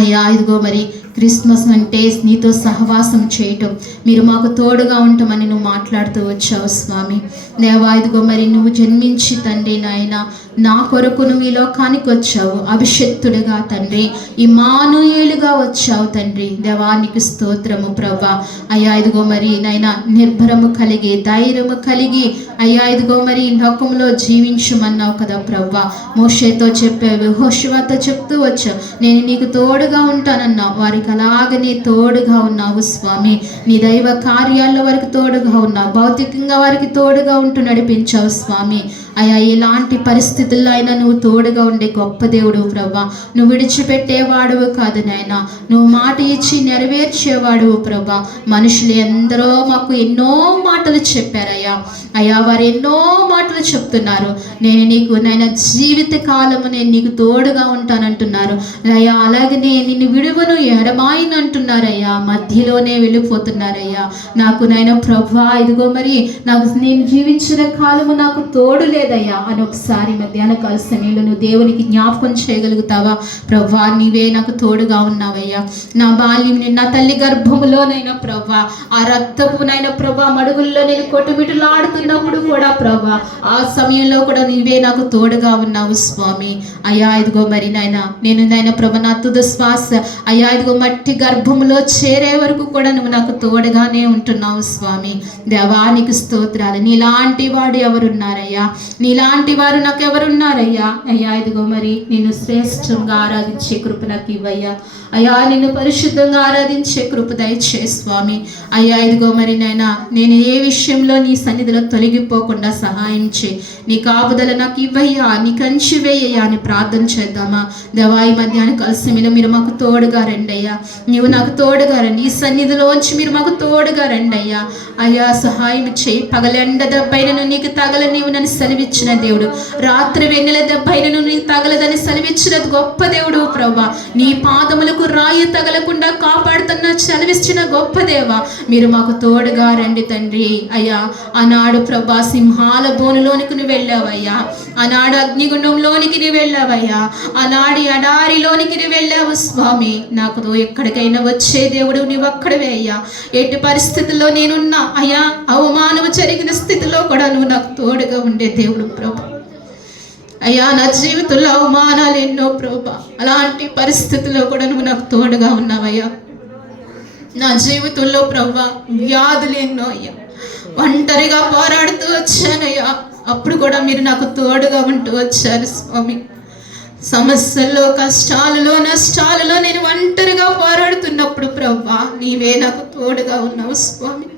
అయ్యా ఇదిగో మరి క్రిస్మస్ అంటే నీతో సహవాసం చేయటం, మీరు మాకు తోడుగా ఉంటామని నువ్వు మాట్లాడుతూ వచ్చావు స్వామి. దేవా ఇదిగో మరి నువ్వు జన్మించి తండ్రి నాయన నా కొరకు నువ్వు ఈ లోకానికి వచ్చావు. అభిషక్తుడిగా తండ్రి, ఇమ్మానుయేలుగా వచ్చావు తండ్రి. దేవానికి స్తోత్రము ప్రభా. అయ్యా ఇదిగో మరి నాయన నిర్భరము కలిగి, ధైర్యము కలిగి అయ్యా ఇదిగో మరి లోకంలో జీవించమన్నావు కదా ప్రభా. మోషేతో చెప్పావు, యెహోషువతో చెప్తూ వచ్చావు నేను నీకు తోడుగా ఉంటానన్నావు. వారికి అలాగనే తోడుగా ఉన్నావు స్వామి. నీ దైవ కార్యాల వరకు తోడుగా ఉన్నావు. భౌతికంగా వారికి తోడుగా ఉంటూ నడిపించావు స్వామి. అయ్యా ఎలాంటి పరిస్థితుల్లో అయినా నువ్వు తోడుగా ఉండే గొప్ప దేవుడు ప్రభా. నువ్వు విడిచిపెట్టేవాడువు కాదు నాయన, నువ్వు మాట ఇచ్చి నెరవేర్చేవాడువు ప్రభా. మనుషులు ఎందరో మాకు ఎన్నో మాటలు చెప్పారయ్యా. అయ్యా వారు ఎన్నో మాటలు చెప్తున్నారు. నేను నీకు నాయన జీవిత కాలము నేను నీకు తోడుగా ఉంటానంటున్నారు అయ్యా. అలాగనే నిన్ను విడువను ఎడమాయిని అంటున్నారయ్యా. మధ్యలోనే వెళ్ళిపోతున్నారయ్యా. నాకు నాయన ప్రభా ఇదిగో మరి నాకు నేను జీవించిన కాలము నాకు తోడు లేదయ్యా అని ఒకసారి మధ్యాహ్న కాల సమయంలో నువ్వు దేవునికి జ్ఞాపకం చేయగలుగుతావా? ప్రభా నీవే నాకు తోడుగా ఉన్నావయ్యా. నా బాల్యం నా తల్లి గర్భములోనైనా ప్రభా, ఆ రక్తపునైనా ప్రభా మడుగుల్లో నేను కొట్టుమిటులాడుతున్నప్పుడు కూడా ప్రభా ఆ సమయంలో కూడా నీవే నాకు తోడుగా ఉన్నావు స్వామి. అయ్యా ఇదిగో మరి నాయన నేను నాయన ప్రభా నా తుద శ్వాస అయ్యా ఇదిగో మట్టి గర్భంలో చేరే వరకు కూడా నువ్వు నాకు తోడుగానే ఉంటున్నావు స్వామి. దేవానికి స్తోత్రాలు. నీలాంటి వాడు ఎవరున్నారయ్యా? నీలాంటి వారు నాకు ఎవరున్నారయ్యా. అయ్యా ఇదిగో మరి నిన్ను శ్రేష్టంగా ఆరాధించే కృప నాకు ఇవ్వయ్యా. అయ్యా నిన్ను పరిశుద్ధంగా ఆరాధించే కృప దయచేయి స్వామి. అయ్యా ఇదిగో మరి నాయనా, నేను ఏ విషయంలో నీ సన్నిధిలో తొలగిపోకుండా సహాయం చేయి. నీ కాపుదల నాకు ఇవ్వయ్యా, నీ కంచి వేయ్యా అని ప్రార్థన చేద్దామా. దేవాయి మధ్యాహ్నం కలిసి మీరు మాకు తోడుగా రండి అయ్యా. నీవు నాకు తోడుగా రండి. ఈ సన్నిధిలోంచి మీరు మాకు తోడుగా రండి అయ్యా. అయ్యా సహాయం చేయి. పగలెండ దెబ్బైనను నీకు తగల నీవు నన్ను సెలవిచ్చిన దేవుడు, రాత్రి వెన్నెల దెబ్బైనను నీకు తగలదని సెలవిచ్చిన గొప్ప దేవుడు ప్రభా. నీ పాదములకు రాయి తగలకుండా కాపాడుతున్న సెలవిచ్చిన గొప్ప దేవ, మీరు మాకు తోడుగా రండి తండ్రి. అయ్యా ఆనాడు ప్రభా సింహాల బోనులోనికి నువ్వు వెళ్ళావయ్యా, ఆనాడు అగ్నిగుండంలోనికి నువ్వు వెళ్ళావయ్యా, ఆనాడు ఎడారిలోనికి నువ్వు వెళ్ళావు స్వామి. నాకు ఎక్కడికైనా వచ్చే దేవుడు నీవు అక్కడవే అయ్యా. ఎట్టి పరిస్థితుల్లో నేనున్నా అయ్యా, అవమానం జరిగిన స్థితిలో కూడా నువ్వు నాకు తోడుగా ఉండే దేవుడు ప్రభా. అయ్యా నా జీవితంలో అవమానాలు ఎన్నో ప్రభా, అలాంటి పరిస్థితుల్లో కూడా నువ్వు నాకు తోడుగా ఉన్నావయ్యా. నా జీవితంలో ప్రభా వ్యాధులు ఎన్నో అయ్యా, ఒంటరిగా పోరాడుతూ వచ్చానయ్యా, అప్పుడు కూడా మీరు నాకు తోడుగా ఉంటూ వచ్చారు స్వామి. సమస్యల్లో, కష్టాలలో, నష్టాలలో నేను ఒంటరిగా పోరాడుతున్నప్పుడు ప్రభా నీవే నాకు తోడుగా ఉన్నావు స్వామి.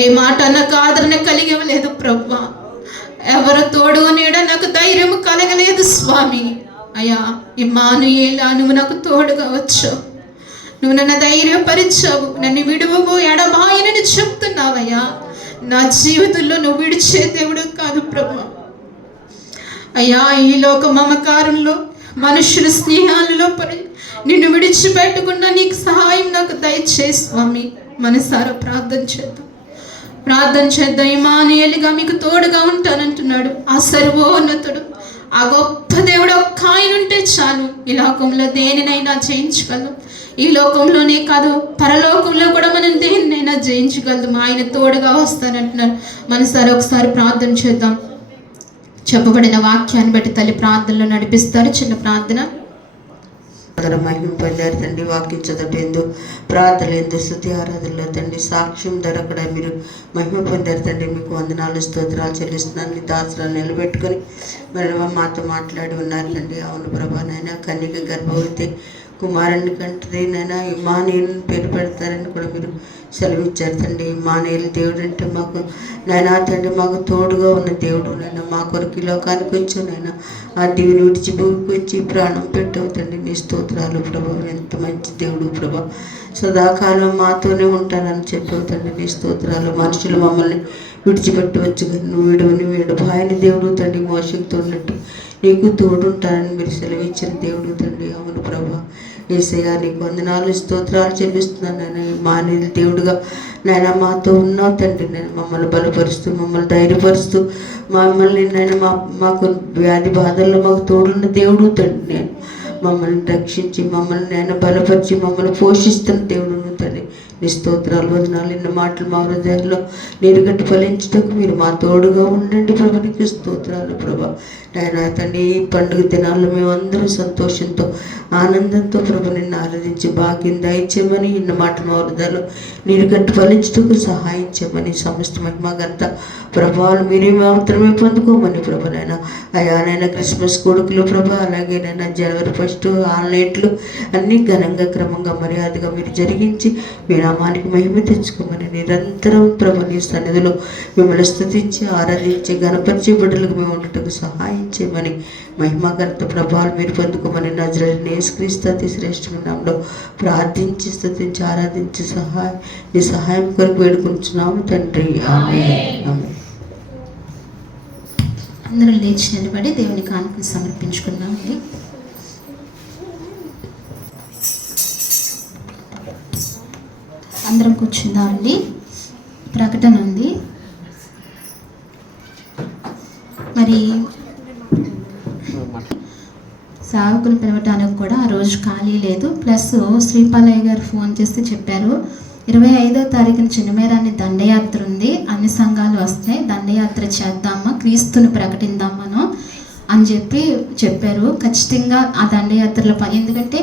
ఏ మాట నాకు ఆదరణ కలిగలేదు ప్రభా, ఎవరు తోడు నీడ నాకు ధైర్యం కలగలేదు స్వామి. అయ్యా ఇమ్మానుయేలా నువ్వు నాకు తోడుగా వచ్చావు, నువ్వు నన్ను ధైర్యపరిచావు, నన్ను విడువవు ఎడబాయనని చెప్తున్నావయ్యా. నా జీవితంలో నువ్వు విడిచే దేవుడు కాదు ప్రభా. అయ్యా ఈ లోక మమకారంలో, మనుషుల స్నేహాలలో పడి నిన్ను విడిచిపెట్టకుండా నీకు సహాయం నాకు దయచేయి స్వామి. మనసారా ప్రార్థన చేద్దాం. ఇమ్మానుయేలుగా మీకు తోడుగా ఉంటానంటున్నాడు ఆ సర్వోన్నతుడు, ఆ గొప్ప దేవుడు ఒక్క ఆయన ఉంటే చాలు. ఈ లోకంలో దేనినైనా జయించగలం. ఈ లోకంలోనే కాదు పరలోకంలో కూడా మనం దేనినైనా జయించగలం. ఆయన తోడుగా వస్తానంటున్నాడు. మనసారి ఒకసారి ప్రార్థన చేద్దాం. చెప్పబడిన వాక్యాన్ని బట్టి తల్లి ప్రార్థనలో నడిపిస్తారు. చిన్న ప్రార్థన. మహిమ పొందారు తండ్రి. వాక్యం చదవటందు, ప్రార్థనలు ఎందు, స్తుతి ఆరాధనలో తండ్రి సాక్ష్యం దొరకడ మీరు మహిమ పొందారు తండ్రి. మీకు వందనాలు స్తోత్రాలు చెల్లిస్తున్నాను. మీ దాసులను నిలబెట్టుకొని మరి మాతో మాట్లాడి ఉన్నారు తండ్రి. అవును ప్రభా నాయన, కన్యక గర్భవతి కుమారుని కంటది నాయన, ఇమ్మానుయేలు పేరు పెడతారని కూడా మీరు సెలవిచ్చారు తండ్రి. ఇమ్మానుయేలు దేవుడు అంటే మాకు నాయన తండ్రి, మాకు తోడుగా ఉన్న దేవుడు నాయన. మా కొరకు లోకానికి వచ్చావు నాయన, ఆ దేవుని విడిచి భూమికి వచ్చి ప్రాణం పెట్టావు తండ్రి. నీ స్తోత్రాలు ప్రభా. ఎంత మంచి దేవుడు ప్రభా, సదాకాలం మాతోనే ఉంటానని చెప్పావు తండ్రి. నీ స్తోత్రాలు. మనుషులు మమ్మల్ని విడిచిపెట్టవచ్చు కానీ నువ్వు విడబాయని దేవుడు తండ్రి. మోషకుతో ఉన్నట్టు నీకు తోడుంటానని మీరు సెలవిచ్చిన దేవుడు తండ్రి. అవును ప్రభా. యేసయ్యా నీకు వందనాలు స్తోత్రాలు చెల్లిస్తున్నాను నాయన. ఇమ్మానుయేలు దేవుడుగా నాయన మాతో ఉన్నావు తండ్రి. నేను మమ్మల్ని బలపరుస్తూ, మమ్మల్ని ధైర్యపరుస్తూ, మమ్మల్ని నేను మాకు వ్యాధి బాధల్లో మాకు తోడున్న దేవుడు తండ్రి. నేను మమ్మల్ని రక్షించి, మమ్మల్ని నేను బలపరిచి, మమ్మల్ని పోషిస్తున్న దేవుడు తండ్రి. నీ స్తోత్రాలు వదనాలు. ఇన్న మాటలు మా హృదయాల్లో నీరుగట్టు ఫలించటకు మీరు మా తోడుగా ఉండండి ప్రభా. నీకు స్తోత్రాలు ప్రభా. నాయన తండ్రి, ఈ పండుగ దినాల్లో మేమందరూ సంతోషంతో, ఆనందంతో ప్రభు నిన్ను ఆరాధించి భాగ్యం దయచేయమని, ఇన్న మాటలు మా హృదయాల్లో నీరుగట్టు ఫలించటకు సహాయం చేయమని, సమస్త మహిమ ఘనత ప్రభావాలు మీరే మాత్రమే పొందుకోమని ప్రభు. నాయన అయ్యా నాయన క్రిస్మస్ కొడుకులు ప్రభా, అలాగే నాయన జనవరి 1 ఆన్లైట్లు అన్నీ ఘనంగా క్రమంగా మర్యాదగా మీరు జరిగించి మీ నామానికి మహిమ తెచ్చుకోమని, నిరంతరం ప్రభు నీ సన్నిధిలో మిమ్మల్ని స్తుతించి ఆరాధించి గణపరిచే బిడ్డలకు మేము ఉండటకు సహాయం చేయమని, మహిమగంత ప్రభావాలు మీరు పొందుకోమని నజరేయుడైన యేసుక్రీస్తు అతి శ్రేష్టమైన నామములో ప్రార్థించి స్తుతించి ఆరాధించి నీ సహాయం కొరకు వేడుకుంటున్నాము తండ్రి. ఆమేన్. అందరూ లేచి నిలబడి దేవుని కానుకను సమర్పించుకున్నామండి. అందరం కూర్చుందామండి. ప్రకటన ఉంది. మరి సేవకులు పిలవటానికి కూడా ఆ రోజు ఖాళీ లేదు. ప్లస్ శ్రీపాలయ్య గారు ఫోన్ చేసి చెప్పారు, 25వ తారీఖున చిన్నమేరాన్ని దండయాత్ర ఉంది, అన్ని సంఘాలు వస్తాయి, దండయాత్ర చేద్దామా, క్రీస్తుని ప్రకటిద్దాం మనం అని చెప్పారు. ఖచ్చితంగా ఆ దండయాత్రలో ఎందుకంటే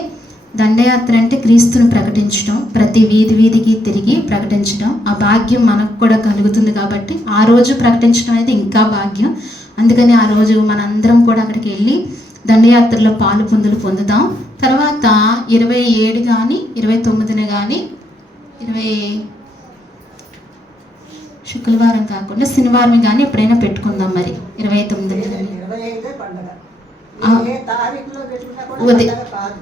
దండయాత్ర అంటే క్రీస్తును ప్రకటించడం, ప్రతి వీధికి తిరిగి ప్రకటించడం. ఆ భాగ్యం మనకు కూడా కలుగుతుంది కాబట్టి ఆ రోజు ప్రకటించడం అనేది ఇంకా భాగ్యం. అందుకని ఆ రోజు మనందరం కూడా అక్కడికి వెళ్ళి దండయాత్రలో పాలు పొందుదాం. తర్వాత 27 కానీ 29న కానీ 20 శుక్రవారం కాకుండా శనివారం కానీ ఎప్పుడైనా పెట్టుకుందాం. మరి 29న కానీ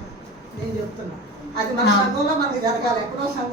నేను చెప్తున్నా అది మన సంఘంలో మనకి జరగాలి. ఎక్కడో సంఘం